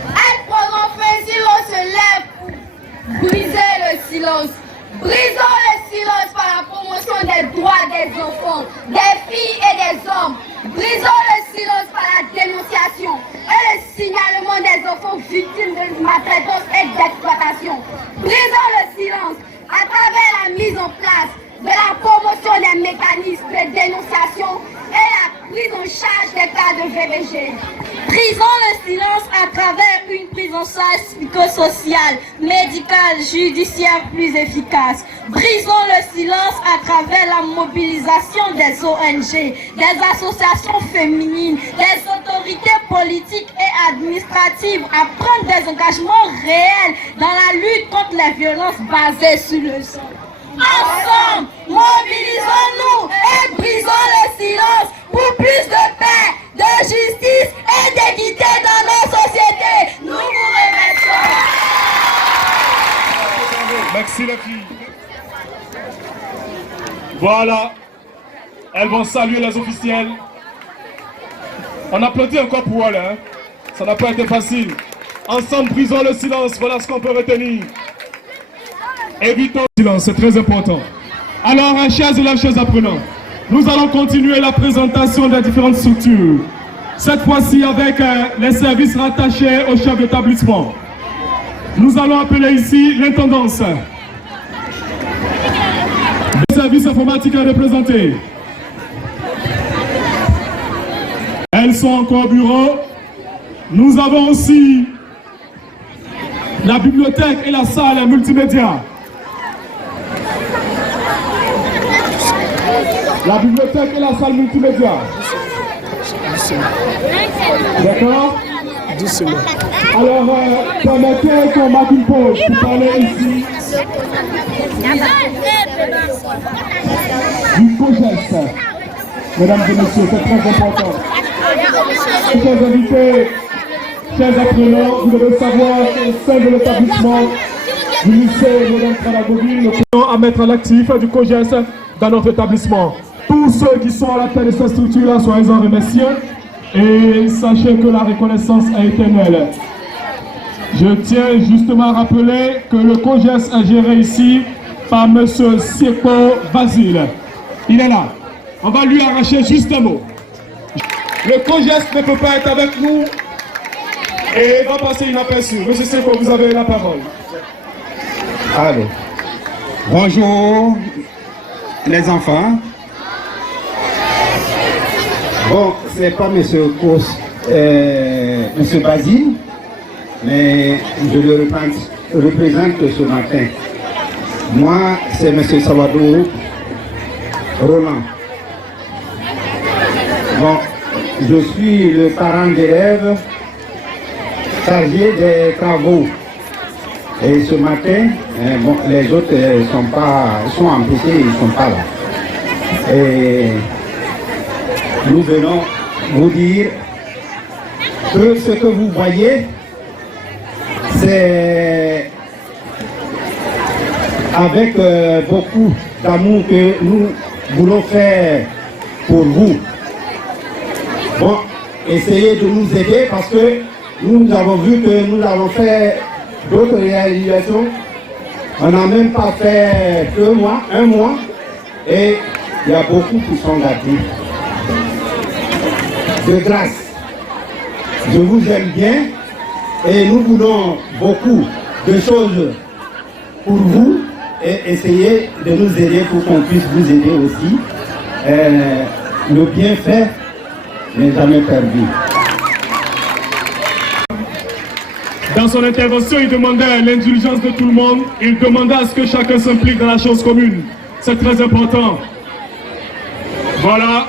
Elles prendront fin si l'on se lève pour briser le silence. Brisons le silence par la promotion des droits des enfants, des filles et des hommes. Brisons le silence par la dénonciation et le signalement des enfants victimes de maltraitance et d'exploitation. Brisons le silence à travers la mise en place de la promotion des mécanismes de dénonciation et la prise en charge des cas de VBG. Brisons le silence à travers une prise en charge psychosociale, médicale, judiciaire plus efficace. Brisons le silence à travers la mobilisation des ONG, des associations féminines, des autorités politiques et administratives à prendre des engagements réels dans la lutte contre les violences basées sur le sang. Ensemble, mobilisons-nous et brisons le silence pour plus de paix, de justice et d'équité dans nos sociétés. Nous vous remercions. Merci les filles. Voilà, elles vont saluer les officiels. On applaudit encore pour elles, hein? Ça n'a pas été facile. Ensemble, brisons le silence, voilà ce qu'on peut retenir. Évitons le silence, c'est très important. Alors, chers élèves, chers apprenants, nous allons continuer la présentation des différentes structures. Cette fois-ci avec les services rattachés au chef d'établissement. Nous allons appeler ici l'intendance. Le service informatique est représenté. Elles sont encore au bureau. Nous avons aussi la bibliothèque et la salle multimédia. La bibliothèque et la salle multimédia. D'accord? Alors, permettez qu'on marque une pause pour parler ici du COGES. Mesdames et messieurs, c'est très important. Chers invités, chers apprenants, vous devez savoir qu'au sein de l'établissement du lycée Moderne Tradagoville, nous tenons à mettre à l'actif du COGES dans notre établissement. Tous ceux qui sont à la tête de cette structure-là, soyez-en remerciés et sachez que la reconnaissance est éternelle. Je tiens justement à rappeler que le COGES est géré ici par M. Sieko Basile. Il est là. On va lui arracher juste un mot. Le COGES ne peut pas être avec nous et va passer inaperçu. M. Sieko, vous avez la parole. Allô. Bonjour les enfants. Bon, c'est pas M. Basile, mais je le représente ce matin. Moi, c'est M. Salvador Roland. Bon, je suis le parent d'élèves chargé des travaux. Et ce matin, bon, les autres sont empêchés, ils ne sont pas là. Et nous venons vous dire que ce que vous voyez, c'est avec beaucoup d'amour que nous voulons faire pour vous. Bon, essayez de nous aider parce que nous avons vu que nous avons fait d'autres réalisations. On n'a même pas fait 2 mois, 1 mois, et il y a beaucoup qui sont gâtés. De grâce, je vous aime bien Et nous voulons beaucoup de choses pour vous et essayer de nous aider pour qu'on puisse vous aider aussi. Le bienfait n'est jamais perdu. Dans son intervention, il demandait l'indulgence de tout le monde. Il demandait à ce que chacun s'implique dans la chose commune. C'est très important. Voilà.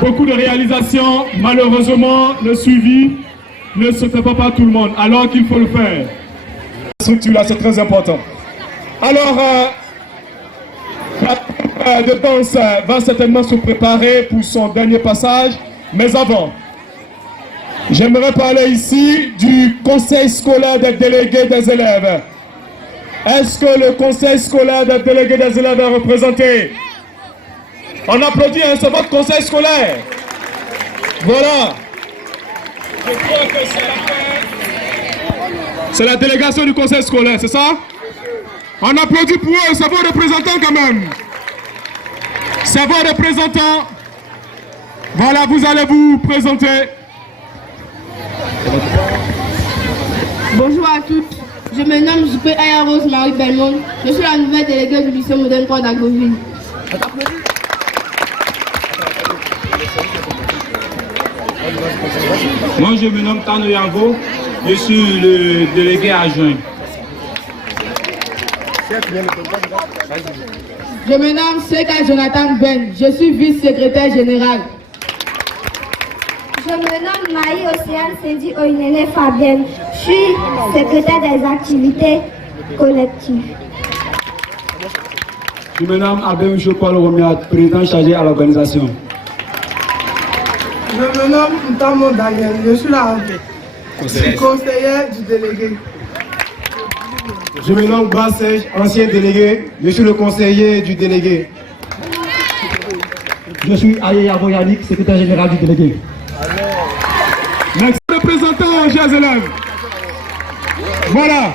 Beaucoup de réalisations, malheureusement, le suivi ne se fait pas par tout le monde, alors qu'il faut le faire. La structure là, c'est très important. Alors, la de danse va certainement se préparer pour son dernier passage, mais avant, j'aimerais parler ici du conseil scolaire des délégués des élèves. Est-ce que le conseil scolaire des délégués des élèves est représenté? On applaudit, hein, c'est votre conseil scolaire. Voilà. Je crois que c'est la délégation du conseil scolaire, c'est ça? On applaudit pour eux, c'est vos représentants quand même. C'est vos représentants. Voilà, vous allez vous présenter. Bonjour à toutes. Je me nomme J.P. Aya Rose Marie Belmont. Je suis la nouvelle déléguée du lycée moderne 3 d'Agoville. Moi, je me nomme Tano Yango. Je suis le délégué adjoint. Je me nomme Seka Jonathan Ben. Je suis vice-secrétaire général. Je me nomme Maï Océane Cindy Oinene Fabienne. Je suis secrétaire des activités collectives. Je me nomme Abel Paul Roméa, président chargé à l'organisation. Je me nomme Ntamo Daniel. Je suis la conseillère du délégué. Je me nomme Bassège, ancien délégué. Je suis le conseiller du délégué. Je suis Aye Yannick, secrétaire général du délégué. Merci représentant, chers élèves. Voilà,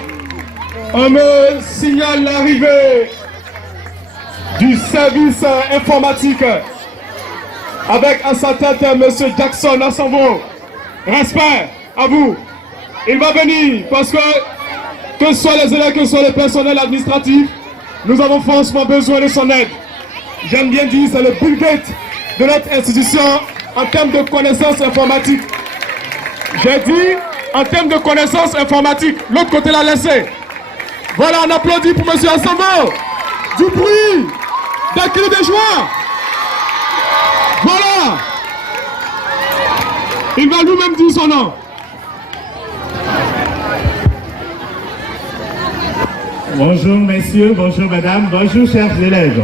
on me signale l'arrivée du service informatique avec à sa tête M. Jackson Assanvo. Respect à vous. Il va venir parce que ce soit les élèves, que ce soit le personnel administratif, nous avons forcément besoin de son aide. J'aime bien dire, c'est le Bill Gates de notre institution en termes de connaissances informatiques. J'ai dit en termes de connaissances informatiques. L'autre côté l'a laissé. Voilà, on applaudit pour M. Assanvo. Du bruit, des cris de joie. Voilà. Il va lui-même dire son nom. Bonjour messieurs, bonjour mesdames, bonjour chers élèves.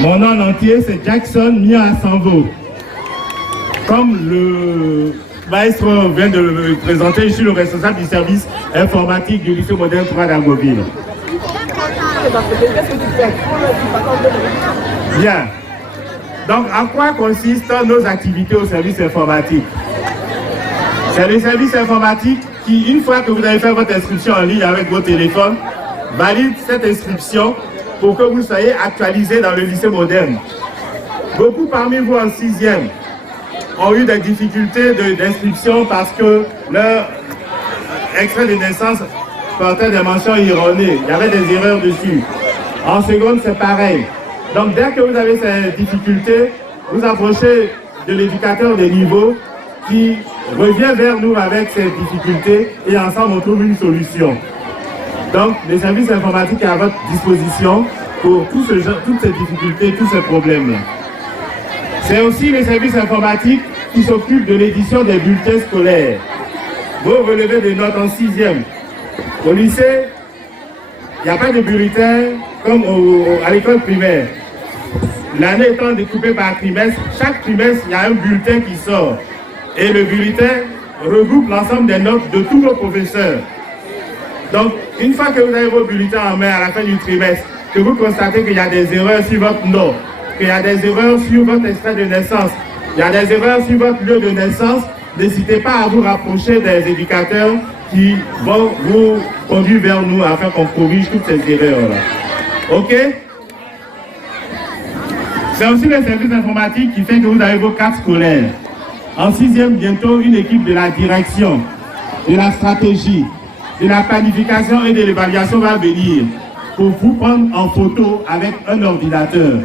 Mon nom entier c'est Jackson Mia Assanvo. Comme le maestro vient de le présenter, je suis le responsable du service informatique du lycée moderne 3 d'Agoville. Bien. Donc, en quoi consistent nos activités au service informatique? C'est le service informatique qui, une fois que vous avez fait votre inscription en ligne avec vos téléphones, valide cette inscription pour que vous soyez actualisé dans le lycée moderne. Beaucoup parmi vous en 6e ont eu des difficultés d'inscription parce que leur extrait de naissance portait des mentions erronées. Il y avait des erreurs dessus. En seconde, c'est pareil. Donc, dès que vous avez ces difficultés, vous approchez de l'éducateur des niveaux qui revient vers nous avec ces difficultés et ensemble on trouve une solution. Donc, le service informatique est à votre disposition pour toutes ces difficultés, tous ces problèmes-là. C'est aussi le service informatique qui s'occupe de l'édition des bulletins scolaires. Vous relevez des notes en 6e. Au lycée, il n'y a pas de bulletin comme à l'école primaire. L'année étant découpée par trimestre, chaque trimestre, il y a un bulletin qui sort. Et le bulletin regroupe l'ensemble des notes de tous vos professeurs. Donc, une fois que vous avez vos bulletins en main à la fin du trimestre, que vous constatez qu'il y a des erreurs sur votre note, qu'il y a des erreurs sur votre extrait de naissance, il y a des erreurs sur votre lieu de naissance, n'hésitez pas à vous rapprocher des éducateurs qui vont vous conduire vers nous afin qu'on corrige toutes ces erreurs-là. OK? C'est aussi le service informatique qui fait que vous avez vos cartes scolaires. En 6e, bientôt, une équipe de la direction, de la stratégie, de la planification et de l'évaluation va venir pour vous prendre en photo avec un ordinateur.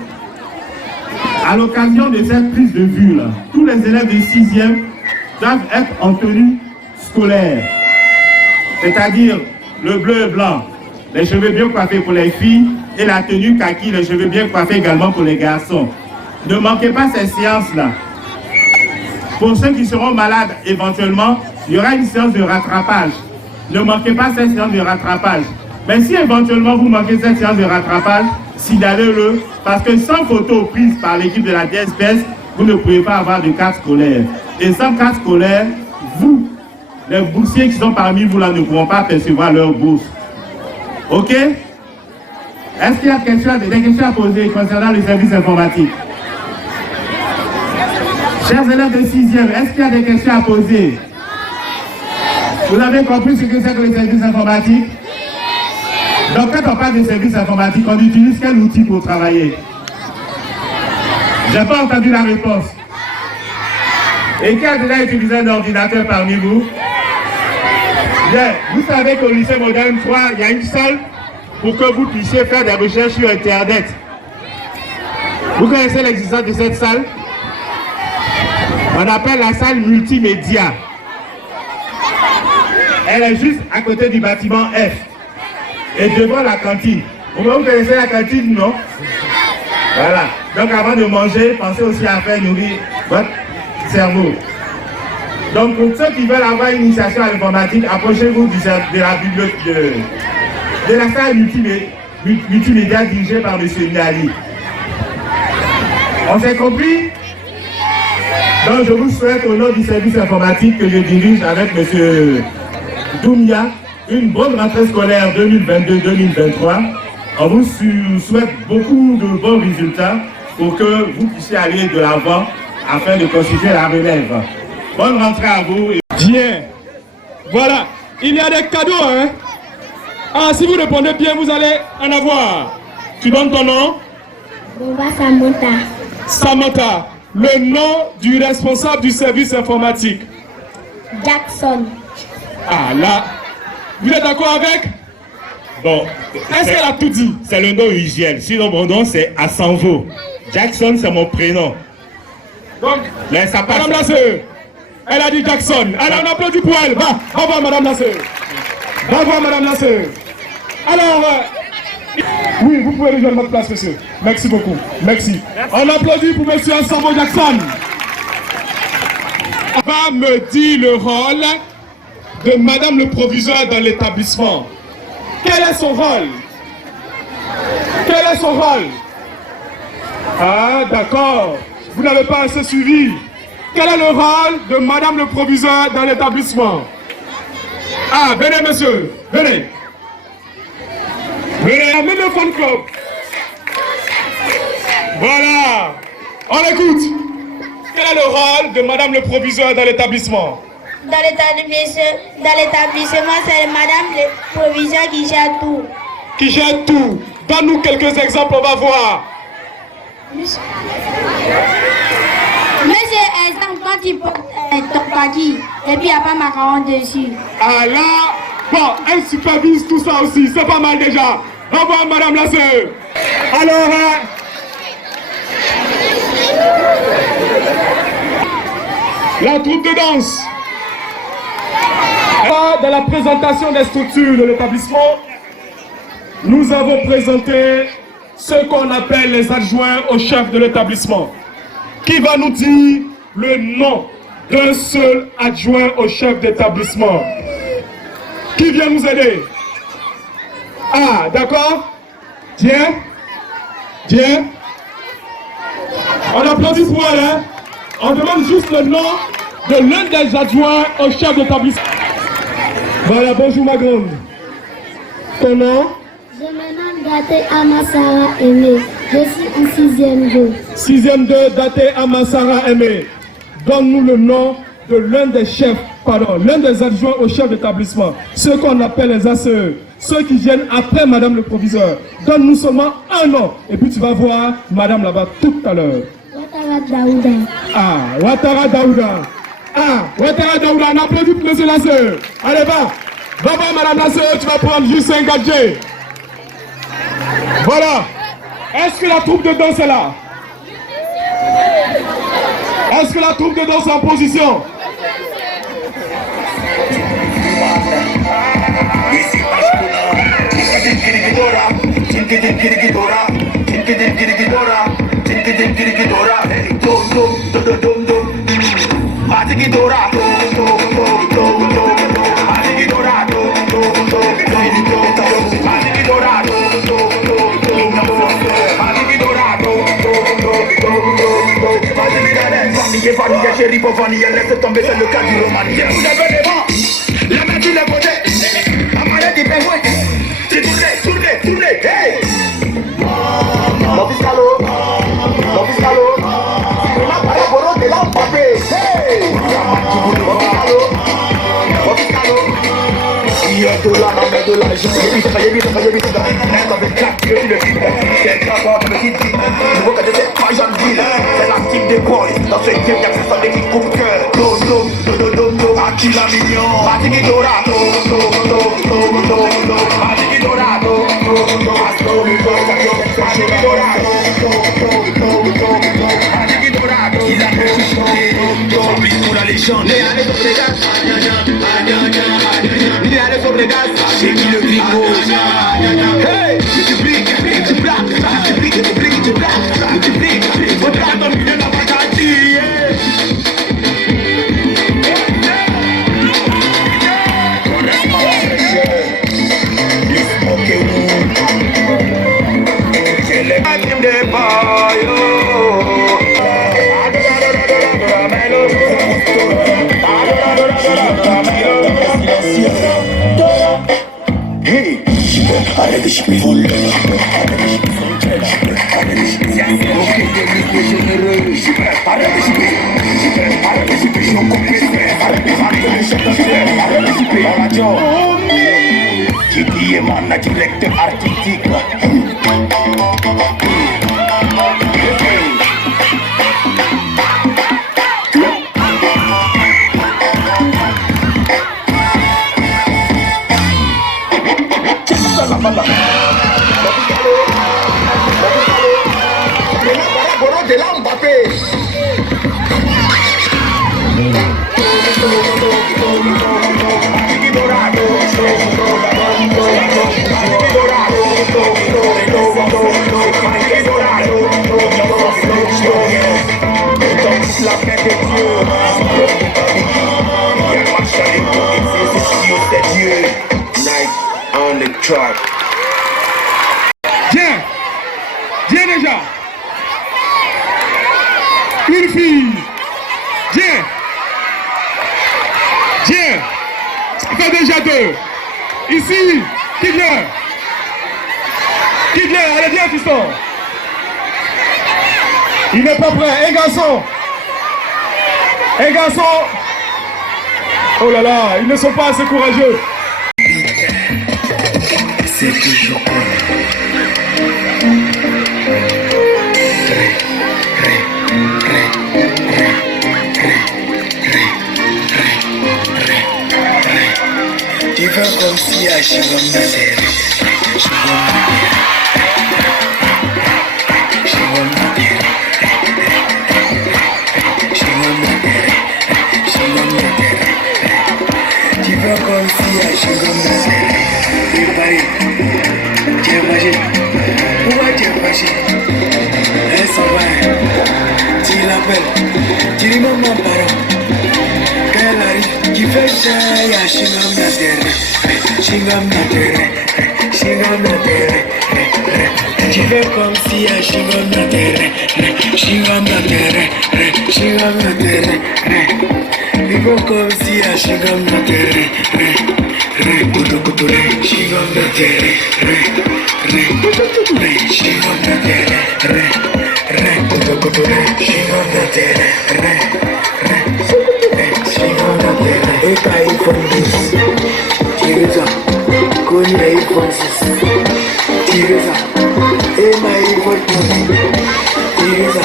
À l'occasion de cette prise de vue, là, tous les élèves de 6e doivent être en tenue scolaire, c'est-à-dire le bleu et blanc, les cheveux bien coiffés pour les filles et la tenue kaki, les cheveux bien coiffés également pour les garçons. Ne manquez pas ces séances-là. Pour ceux qui seront malades éventuellement, il y aura une séance de rattrapage. Ne manquez pas cette séance de rattrapage. Mais si éventuellement vous manquez cette séance de rattrapage, signalez-le, parce que sans photo prise par l'équipe de la DSPS, vous ne pouvez pas avoir de carte scolaire. Et sans carte scolaire, vous, les boursiers qui sont parmi vous là, ne pourront pas percevoir leur bourse. Ok? Est-ce qu'il y a des questions à poser concernant le service informatique? Chers élèves de 6e, est-ce qu'il y a des questions à poser? Vous avez compris ce que c'est que le service informatique? Donc quand on parle de service informatique, on utilise quel outil pour travailler? Je n'ai pas entendu la réponse. Et qui a déjà utilisé un ordinateur parmi vous? Bien, vous savez qu'au lycée moderne 3, il y a une salle pour que vous puissiez faire des recherches sur Internet. Vous connaissez l'existence de cette salle? On appelle la salle multimédia. Elle est juste à côté du bâtiment F. Et devant la cantine. Vous connaissez la cantine, non? Voilà. Donc avant de manger, pensez aussi à faire nourrir votre cerveau. Donc pour ceux qui veulent avoir une initiation à l'informatique, approchez-vous de la bibliothèque, de la salle multimédia dirigée par M. Niali. On s'est compris? Donc je vous souhaite au nom du service informatique que je dirige avec M. Doumia une bonne rentrée scolaire 2022-2023. On vous souhaite beaucoup de bons résultats pour que vous puissiez aller de l'avant afin de constituer la relève. Bonne rentrée à vous. Bien. Voilà. Il y a des cadeaux, hein? Ah, si vous répondez bien, vous allez en avoir. Tu donnes ton nom? Bomba Samantha. Samantha. Le nom du responsable du service informatique? Jackson. Ah là. Vous êtes d'accord avec? Bon. Est-ce qu'elle a tout dit? C'est le nom usuel. Sinon, mon nom, c'est Asanvo. Jackson, c'est mon prénom. Donc, là, ça passe. Madame la sœur, elle a dit Jackson. Alors, on applaudit pour elle. Va voir Madame la sœur. Va voir Madame la sœur. Alors, oui, vous pouvez rejoindre votre place, monsieur. Merci beaucoup. Merci. On applaudit pour monsieur Asanvo Jackson. On va me dire le rôle de Madame le proviseur dans l'établissement. Quel est son rôle? Quel est son rôle? Ah, d'accord. Vous n'avez pas assez suivi. Quel est le rôle de Madame le proviseur dans l'établissement? Ah, venez, monsieur. Venez. Venez, amenez le fan club. Voilà. On écoute. Quel est le rôle de Madame le proviseur dans l'établissement? Dans l'établissement, c'est Madame le proviseur qui gère tout. Qui gère tout. Donne-nous quelques exemples, on va voir. Monsieur, exemple, quand il porte ton kaki, et puis il n'y a pas macaron dessus. Ah là, bon, elle supervise tout ça aussi, c'est pas mal déjà. Au revoir, Madame la sœur. Alors, la troupe de danse. Dans la présentation des structures de l'établissement, nous avons présenté ce qu'on appelle les adjoints au chef de l'établissement. Qui va nous dire le nom d'un seul adjoint au chef d'établissement? Qui vient nous aider? Ah, d'accord? Tiens. Tiens. On applaudit pour elle, hein? On demande juste le nom de l'un des adjoints au chef d'établissement. Voilà, bonjour ma grande. Ton nom? Je me nomme Daté Amassara Aimé. Je suis en 6e 2. 6e 2, Daté Amassara Aimé. Donne-nous le nom de l'un des chefs, l'un des adjoints au chef d'établissement. Ceux qu'on appelle les ACE. Ceux qui viennent après Madame le proviseur. Donne-nous seulement un nom. Et puis tu vas voir Madame là-bas tout à l'heure. Ouattara Daouda. Ah, Ouattara Daouda. Ah, Ouattara Daouda, on applaudit pour monsieur la sœur. Allez, va. Va, madame la sœur, tu vas prendre juste 5 4G. Voilà. Est-ce que la troupe de danse est là? Est-ce que la troupe de danse est en position? Chérie, pour vanille, laisse tomber, c'est le cas du roman. Vous levez les vents, la main sur les côtés. Amarrez des pingouins, tournez, hey! Mon fils Calo, on a parlé pour l'autre de l'empapé, hey! Mon fils Calo, il y a de l'argent, j'ai vu ça, avec 4 yeux, le film, c'est pas bon, je me dis, je vois que c'est pas gentil, c'est la team des boys, dans ce game, y'a que ça des qui coupe cœur, do, Aki la mignon, Atiki Dora, Atiki Dora, il a fait chanter, pour la légende, il est allé sur les gaz, il est allé sur les gaz, j'ai mis le gringo, hey, tu bliques, tu blagues, faut pas ton milieu dans ma quartier. Hey, arrête de chier, foule. Qui dit émane directeur artistique. De l'Mbappé. La paix de Dieu. Il y a le match à l'époque, c'est Dieu. Night on the track. Viens déjà. Une fille. Viens. Ça fait déjà 2. Ici, Kidler, allez viens fiston. Il n'est pas prêt. Un garçon. Oh là là, ils ne sont pas assez courageux. C'est toujours tu vas comme si à tu vas comme si à tu es fâché. Pourquoi tu es fâché? Elle s'en va. Tu l'appelles. Tu lui demandes mon parent. Quand elle arrive, tu fais ça, il y a Shingam Natere. Tu fais comme si à Shingam Natere. Tu fais comme si à Shingam Natere. Esta iPhone 10, tire ça, connais iPhone 6, tire ça, et ma iPhone 12, tire ça.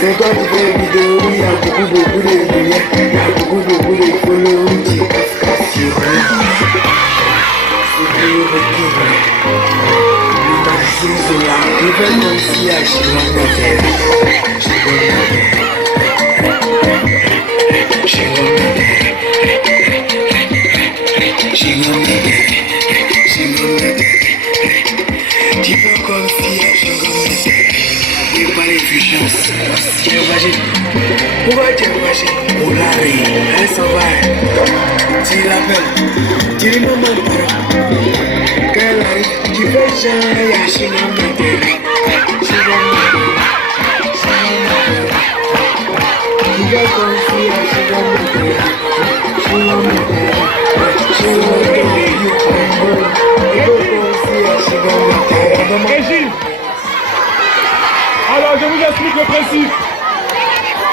C'est toi qui fais une vidéo où il y a beaucoup de lumière, il y a beaucoup Régine, alors je vous explique le principe.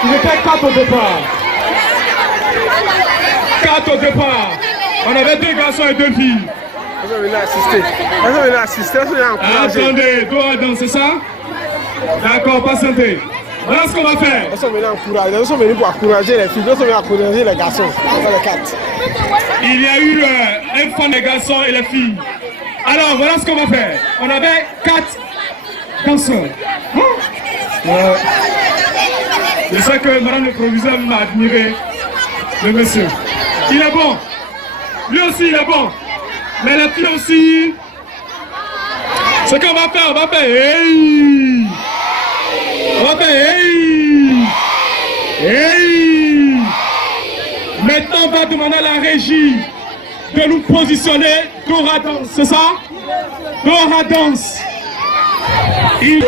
Ils étaient 4 au départ. 4 au départ. On avait 2 garçons et 2 filles. Attendez, doit danser ça? D'accord, patientez. Voilà ce qu'on va faire. Nous sommes venus pour encourager les filles, nous sommes venus pour encourager les garçons. Les 4. Il y a eu un fan des garçons et les filles. Alors voilà ce qu'on va faire. On avait 4 danseurs. Je sais que madame le proviseur m'a admiré, le monsieur. Il est bon. Lui aussi il est bon. Mais les filles aussi. Ce qu'on va faire, on va faire hey. On va faire hey. Hey. Maintenant on va demander à la régie de nous positionner Dora Danse, c'est ça? Dora Danse. Il...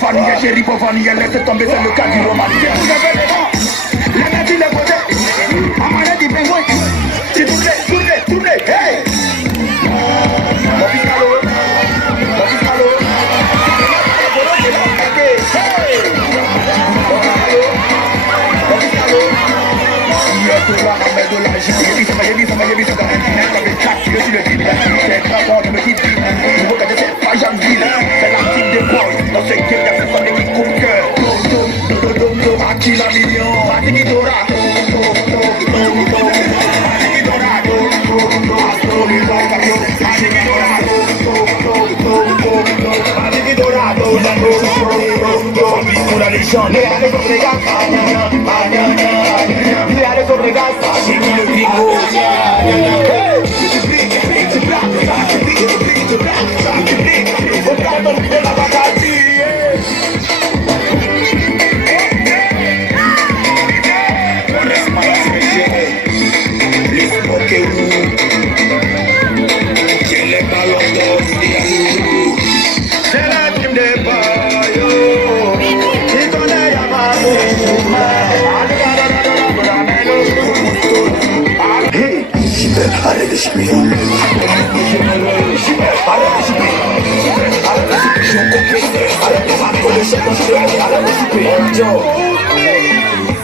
Vanille, chérie, pour vanille, laisse tomber, c'est le cas du roman. Les mecs, il est posé. Amaré du pingouin. C'est tourné, hey!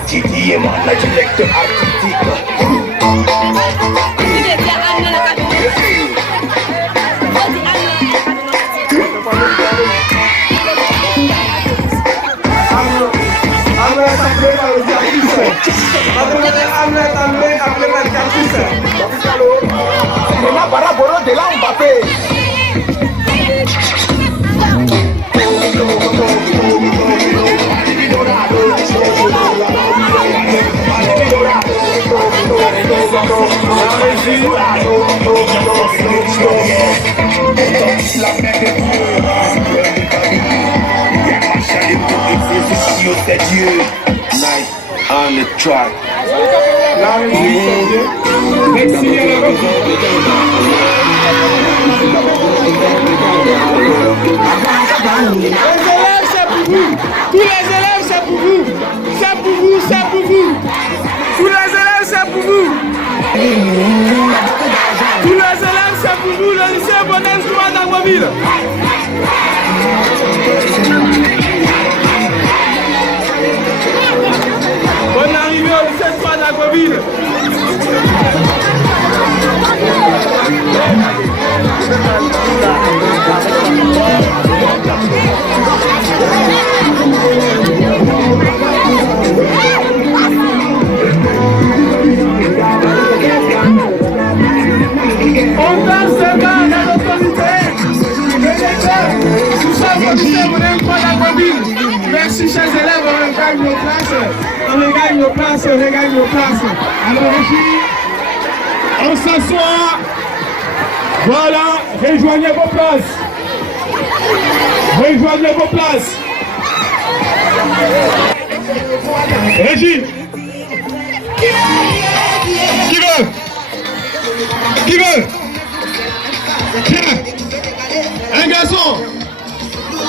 Qui est la directeur artistique. De là Mbappé. C'est Dieu. Night on the track. Les élèves, c'est pour vous. Tous les élèves, c'est pour vous. C'est pour vous, c'est pour vous. Tous les élèves, c'est pour vous. Tous les élèves, c'est pour vous. Le lycée Bonheur Joie d'Aguaville. Bonne arrivée au lycée Joie d'Aguaville. Merci, chers élèves, on regagne nos places. On regagne nos places, on regagne nos places. Alors, Régie, on s'assoit. Voilà, rejoignez vos places. Rejoignez vos places. Régie. Qui veut? Qui veut? Tiens. Un garçon.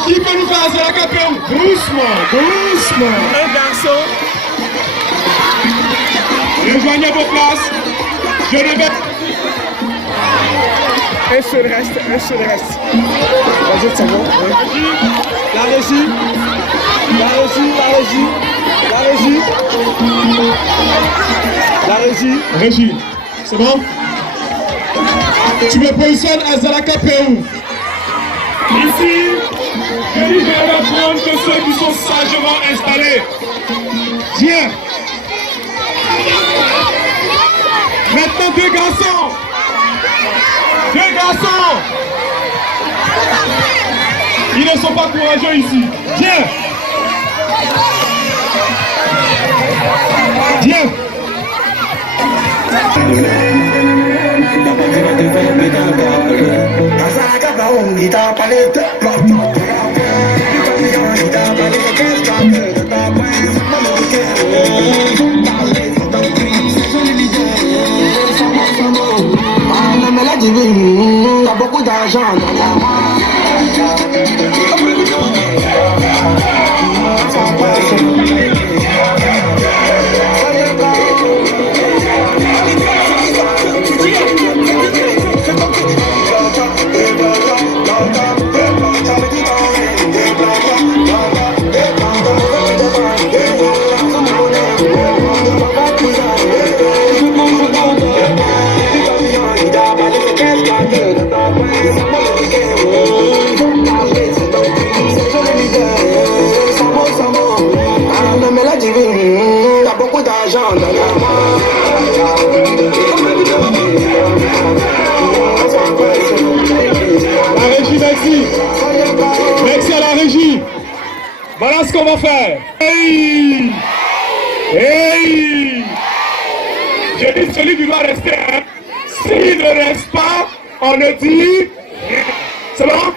Qui peut nous faire la capelle? Doucement, doucement. Un garçon. Rejoignez vos places. Je le vais. Un seul reste, un seul reste. Vas-y, c'est bon. La régie. La régie, la régie. La régie. La régie. Régie. C'est bon? Tu me positionnes à Zalaka Pérou. Ici, je vais apprendre que ceux qui sont sagement installés. Viens. Maintenant, deux garçons. Deux garçons. Ils ne sont pas courageux ici. Viens. Viens. T'as beaucoup d'argent dans la main. T'as beaucoup d'argent dans la main. La régie, merci. Merci à la régie. Voilà ce qu'on va faire. Hey! Hey! Je dis celui qui doit rester. Hein? S'il ne reste pas, on le dit. C'est bon?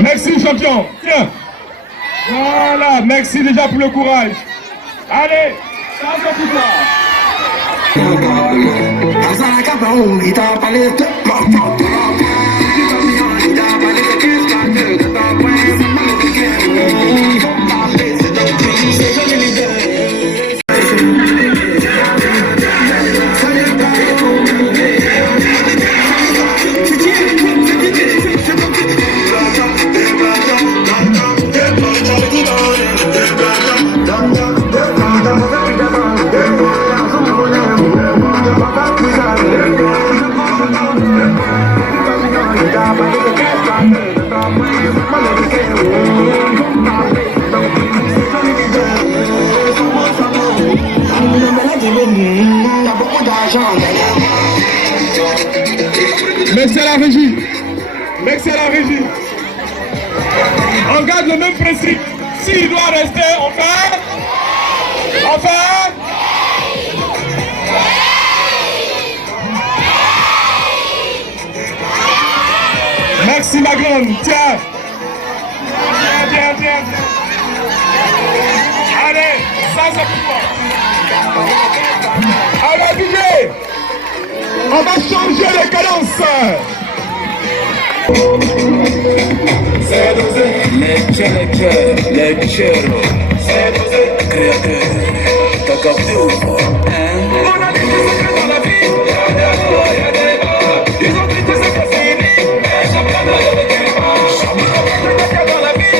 Merci champion. Tiens. Voilà, merci déjà pour le courage. Allez, ça c'est pour toi. Merci à la régie. Merci à la régie. On garde le même principe. S'il doit rester, on fait. On fait. Merci ma grande. Tiens. Tiens, tiens, tiens. Allez, ça c'est pour toi. Allez, DJ. On va changer les cadences. C'est dosé. Les cello. C'est dosé. Créateur. T'as capté ou pas? On a des secrets dans la vie. Ils ont dit que c'est fini. Mais chacun n'a rien de quelqu'un. Chacun dans la vie.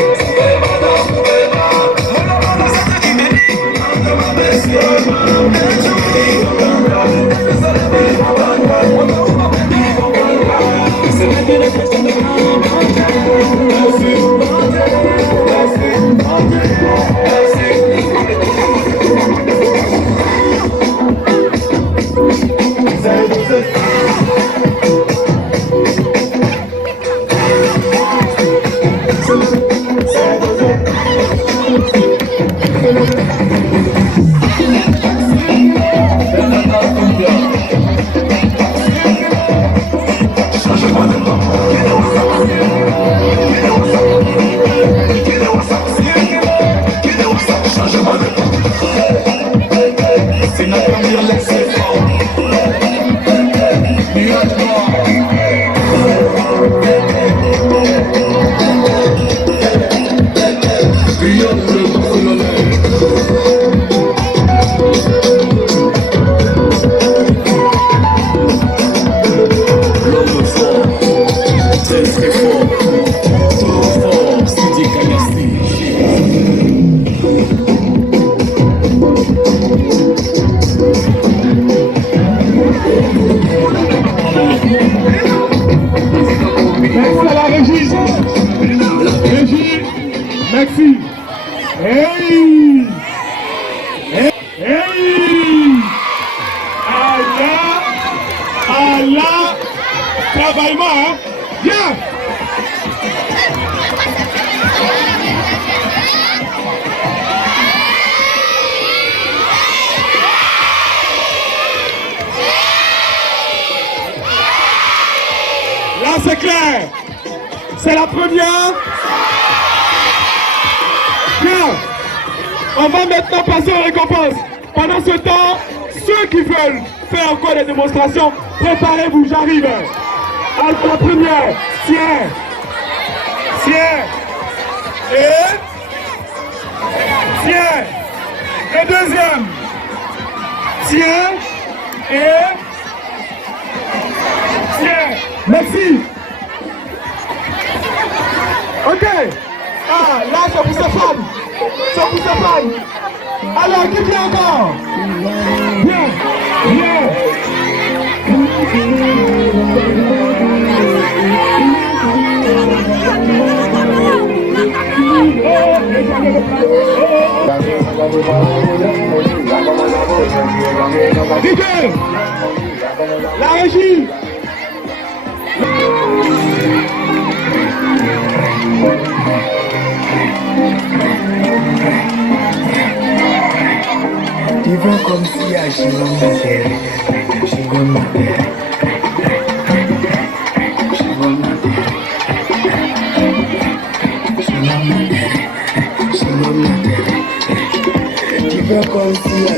Merci. Hey! Hey! Hey! Allah! Travaillement, hein? Viens! Là, c'est clair. C'est la première. Bien. On va maintenant passer aux récompenses. Pendant ce temps, ceux qui veulent faire encore des démonstrations, préparez-vous, j'arrive. Alors, la première, tiens. Et tiens. Le deuxième. Tiens. Et tiens. Merci. Ok. Ah, là, c'est pour Stéphane. C'est pour Stéphane. Alors, qui vient encore? Bien. DJ, la régie. Tu vois comme si à tu vois comme si à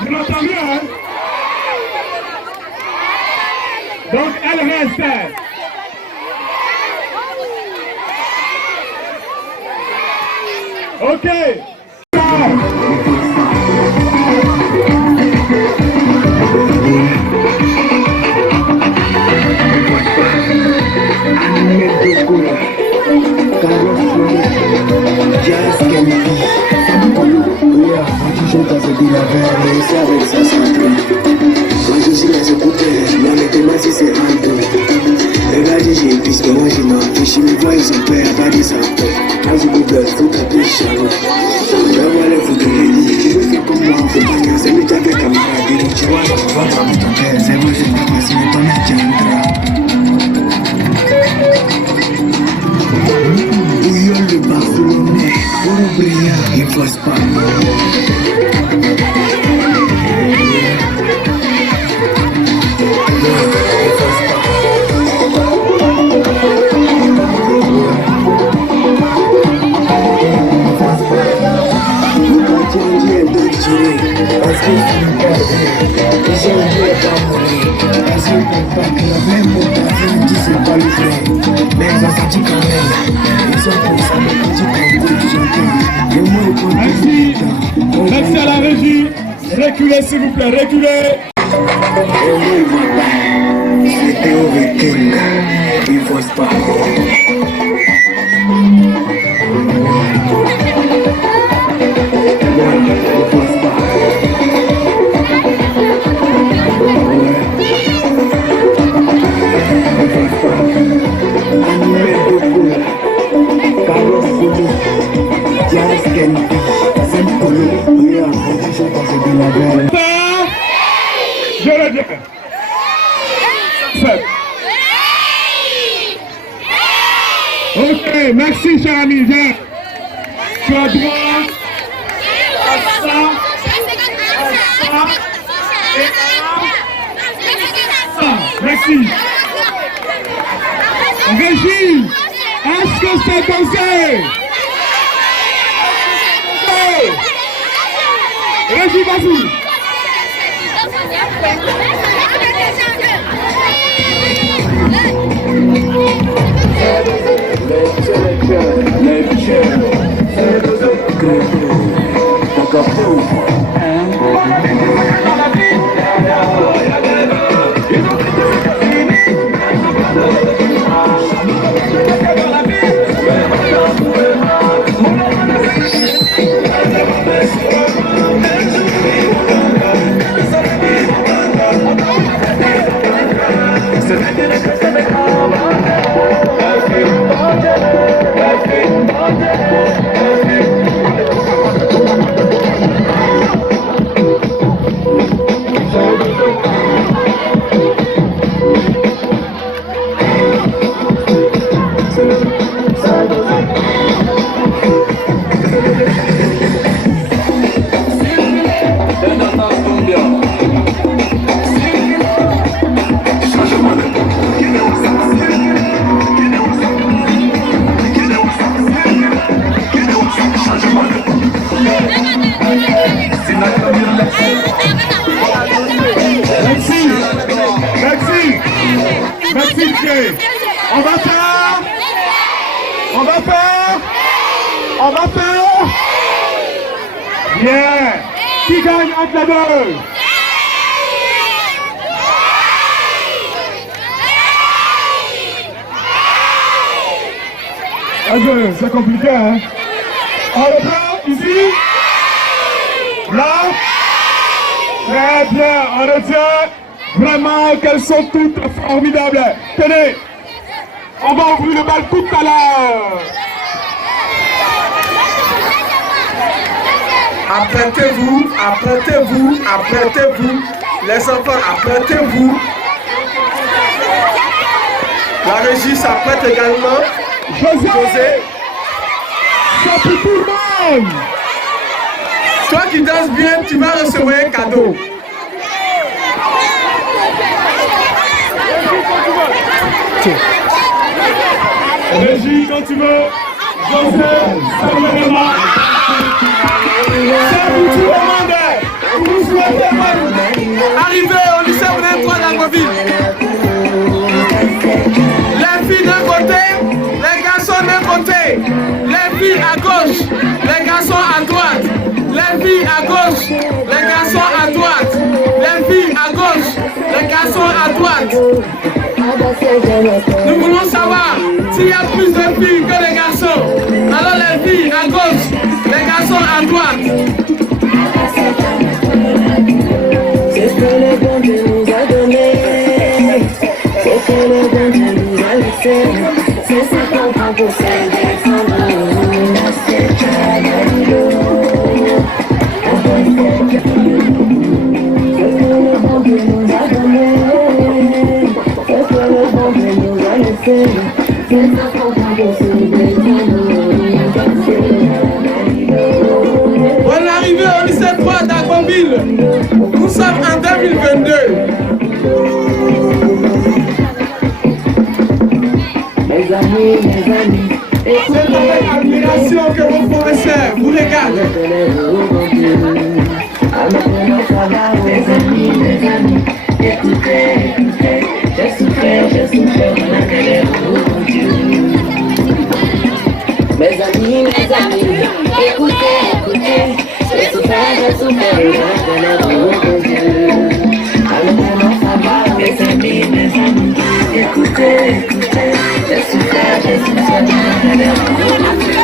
Je m'entends bien, hein? Donc, elle reste. Ok. Merci à la régie. Reculez s'il vous plaît, reculez. C'était au week-end, il faut se Je le dis. Ok, merci cher ami, viens. Tu as droit à ça, et à ça. Merci. Régie, est-ce que c'est dansé? Régie, vas-y. Merci, Pierre. On va faire. Bien. Qui gagne entre les deux? C'est compliqué, hein? On reprend ici? Là? Très bien, on retient vraiment qu'elles sont toutes formidables. Tenez, on va ouvrir le bal tout à l'heure. Apprêtez-vous, apprêtez-vous, apprêtez-vous. Les enfants, apprêtez-vous. La régie s'apprête également. José, c'est pour tout le monde. Toi qui danses bien, tu vas recevoir un cadeau. Régie, quand tu veux. José, c'est le moment. C'est pour tout le monde. Vous souhaitez arrivez au lycée Moudin 3 d'Agboville. Les filles d'un côté, les garçons d'un côté. Les filles à gauche, les garçons à droite. Les filles à gauche, les garçons à droite. Les filles à gauche, les garçons à droite. Nous voulons savoir s'il y a plus de filles que de garçons. Alors les filles à gauche, les garçons à droite. C'est ce que le bon Dieu nous a donné. C'est ce que le bon Dieu nous a laissé. C'est 50% des femmes. C'est Canalilo. C'est ce que le bon Dieu nous a donné. C'est ce que le bon Dieu nous a laissé. C'est 50% des femmes. Bonne arrivée au lycée 3 d'Agboville. Nous sommes en 2022. Mes amis, c'est avec admiration que vos professeurs vous regardent. Mes amis, écoutez, j'ai souffert, on a galéré au bon Dieu. Mes amis, écoutez, j'ai souffert, on a galéré au bon Dieu. Alors comment ça va, mes amis, écoutez, j'ai souffert, on a galéré au bon Dieu.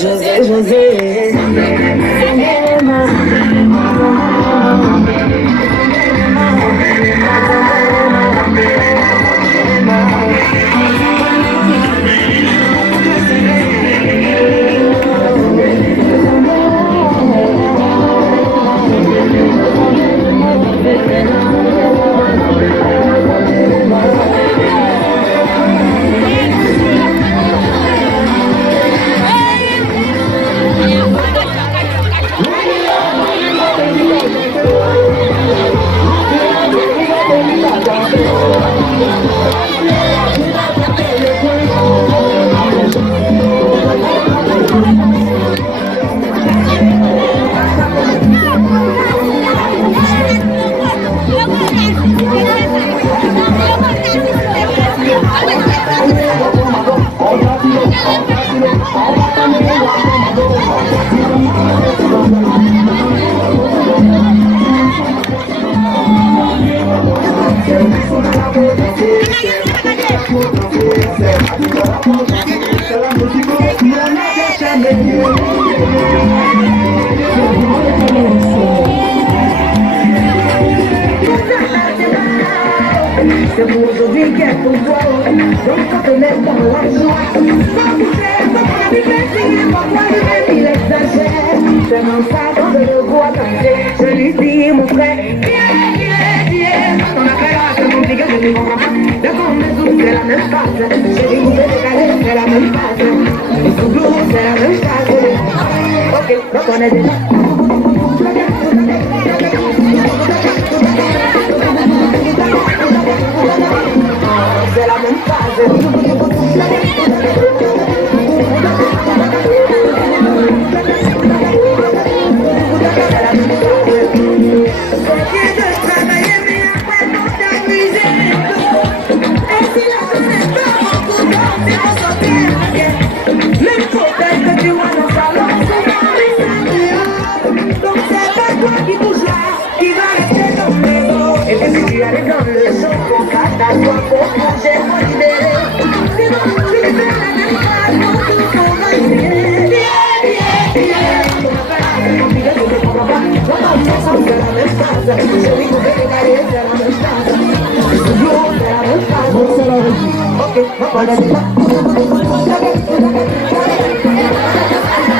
José, C'est pour aujourd'hui qu'il est pour toi, donc faut te mettre dans la joie. Sans bouger, sans prendre du plaisir, parfois le même il exagère. C'est mon sac quand je le vois danser, je lui dis mon frère, viens, ton affaire là, c'est compliqué, je ne comprends pas. Le combinaison, c'est la même phase, j'ai dit vous faites décaler, c'est la même phase. Le sous-blou, c'est la même phase. Ok, donc on est déjà. C'est la même phase.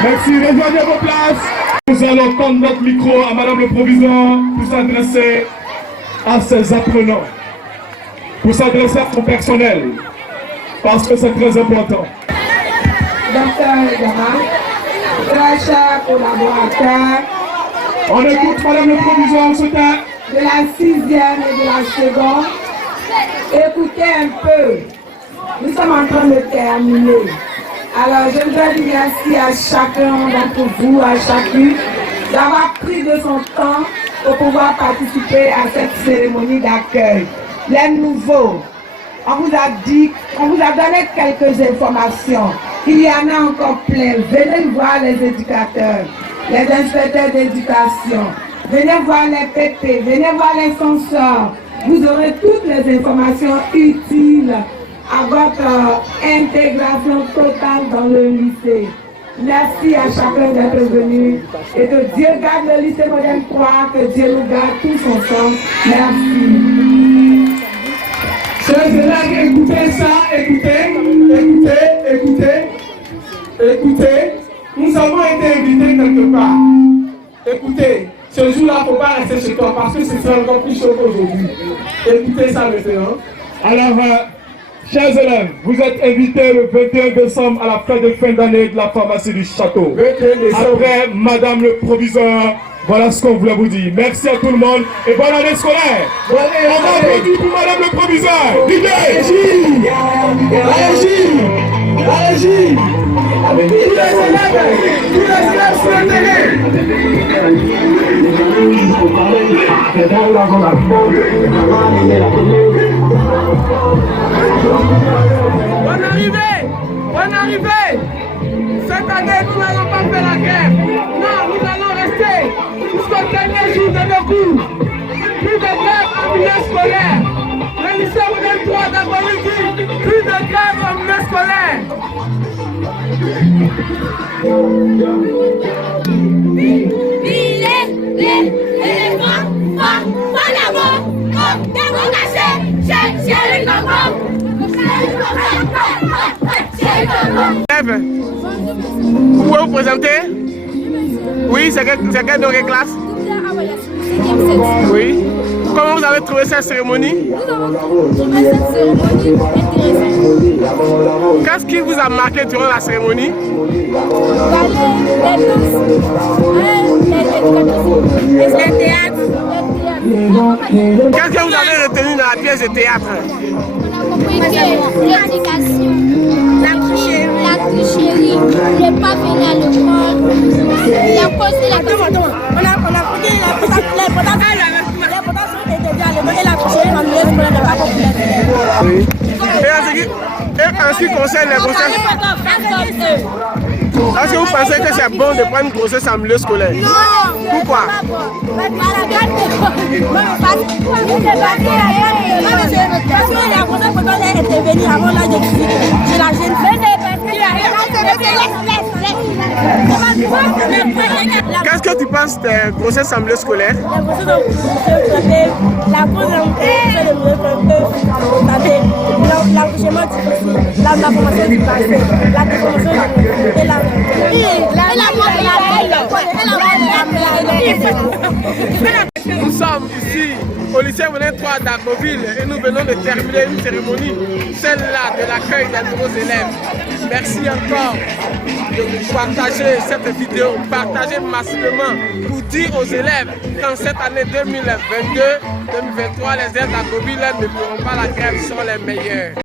Merci, rejoignez vos places. Nous allons tendre notre micro à Madame le Proviseur pour s'adresser à ses apprenants, pour s'adresser à son personnel, parce que c'est très important. Docteur Yama, très chers collaborateurs, on écoute Madame le Proviseur en ce temps. De la 6e et de la seconde, écoutez un peu, nous sommes en train de terminer. Alors je voudrais dire merci à chacun d'entre vous, à chacune, d'avoir pris de son temps pour pouvoir participer à cette cérémonie d'accueil. Les nouveaux, on vous a dit, on vous a donné quelques informations. Il y en a encore plein. Venez voir les éducateurs, les inspecteurs d'éducation. Venez voir les PP, venez voir les censeurs. Vous aurez toutes les informations utiles à votre intégration totale dans le lycée. Merci à chacun d'être venu et que Dieu garde le lycée moderne 3, que Dieu nous garde tous ensemble. Merci. Chers élèves, écoutez ça, écoutez. Nous avons été invités quelque part. Écoutez. Ce jour-là, il ne faut pas rester chez toi parce que c'est encore plus chaud qu'aujourd'hui. Écoutez ça maintenant. Alors, chers élèves, vous êtes invités le 21 décembre à la fête de fin d'année de la pharmacie du château. Après, Madame le Proviseur, voilà ce qu'on voulait vous dire. Merci à tout le monde et bonne année scolaire. On va applaudir pour Madame le Proviseur. DJ! La régie! Tous les élèves sur le terrain! Bonne arrivée! Cette année, nous n'allons pas faire la guerre. Non, nous allons rester jusqu'au dernier jour de nos cours. Plus de grève en milieu scolaire. Le lycée moderne 3 d'Abolidi, plus de grève en milieu scolaire. Vous pouvez vous présenter? Oui, c'est quelle de quelle classe? Oui. Comment vous avez trouvé cette cérémonie? Nous avons trouvé cette cérémonie intéressante. Qu'est-ce qui vous a marqué durant la cérémonie? Les théâtres. Qu'est-ce que vous avez retenu dans la pièce de théâtre? L'éducation, la tricherie, ne pas venir à l'école, la cause de la question. On a pris l'importance d'étudier à l'école et la tricherie dans le milieu scolaire n'est pas populaire. Et en ce qui concerne les grossesses, est-ce que vous pensez que c'est bon de prendre une grossesse en milieu scolaire? Non. Pourquoi? Parce que la grossesse, quand elle est venue avant l'âge de 18 ans, j'ai la gêne. Qu'est-ce que tu penses des prochaines assemblées scolaires? La cause l'enrichissement difficile, la formation du passé, la déformation et Nous sommes ici au lycée Moulin 3 d'Agboville et nous venons de terminer une cérémonie, celle-là de l'accueil des nouveaux élèves. Merci encore de partager cette vidéo, partager massivement pour dire aux élèves qu'en cette année 2022-2023, les élèves d'Agboville ne feront pas la grève, sont les meilleurs.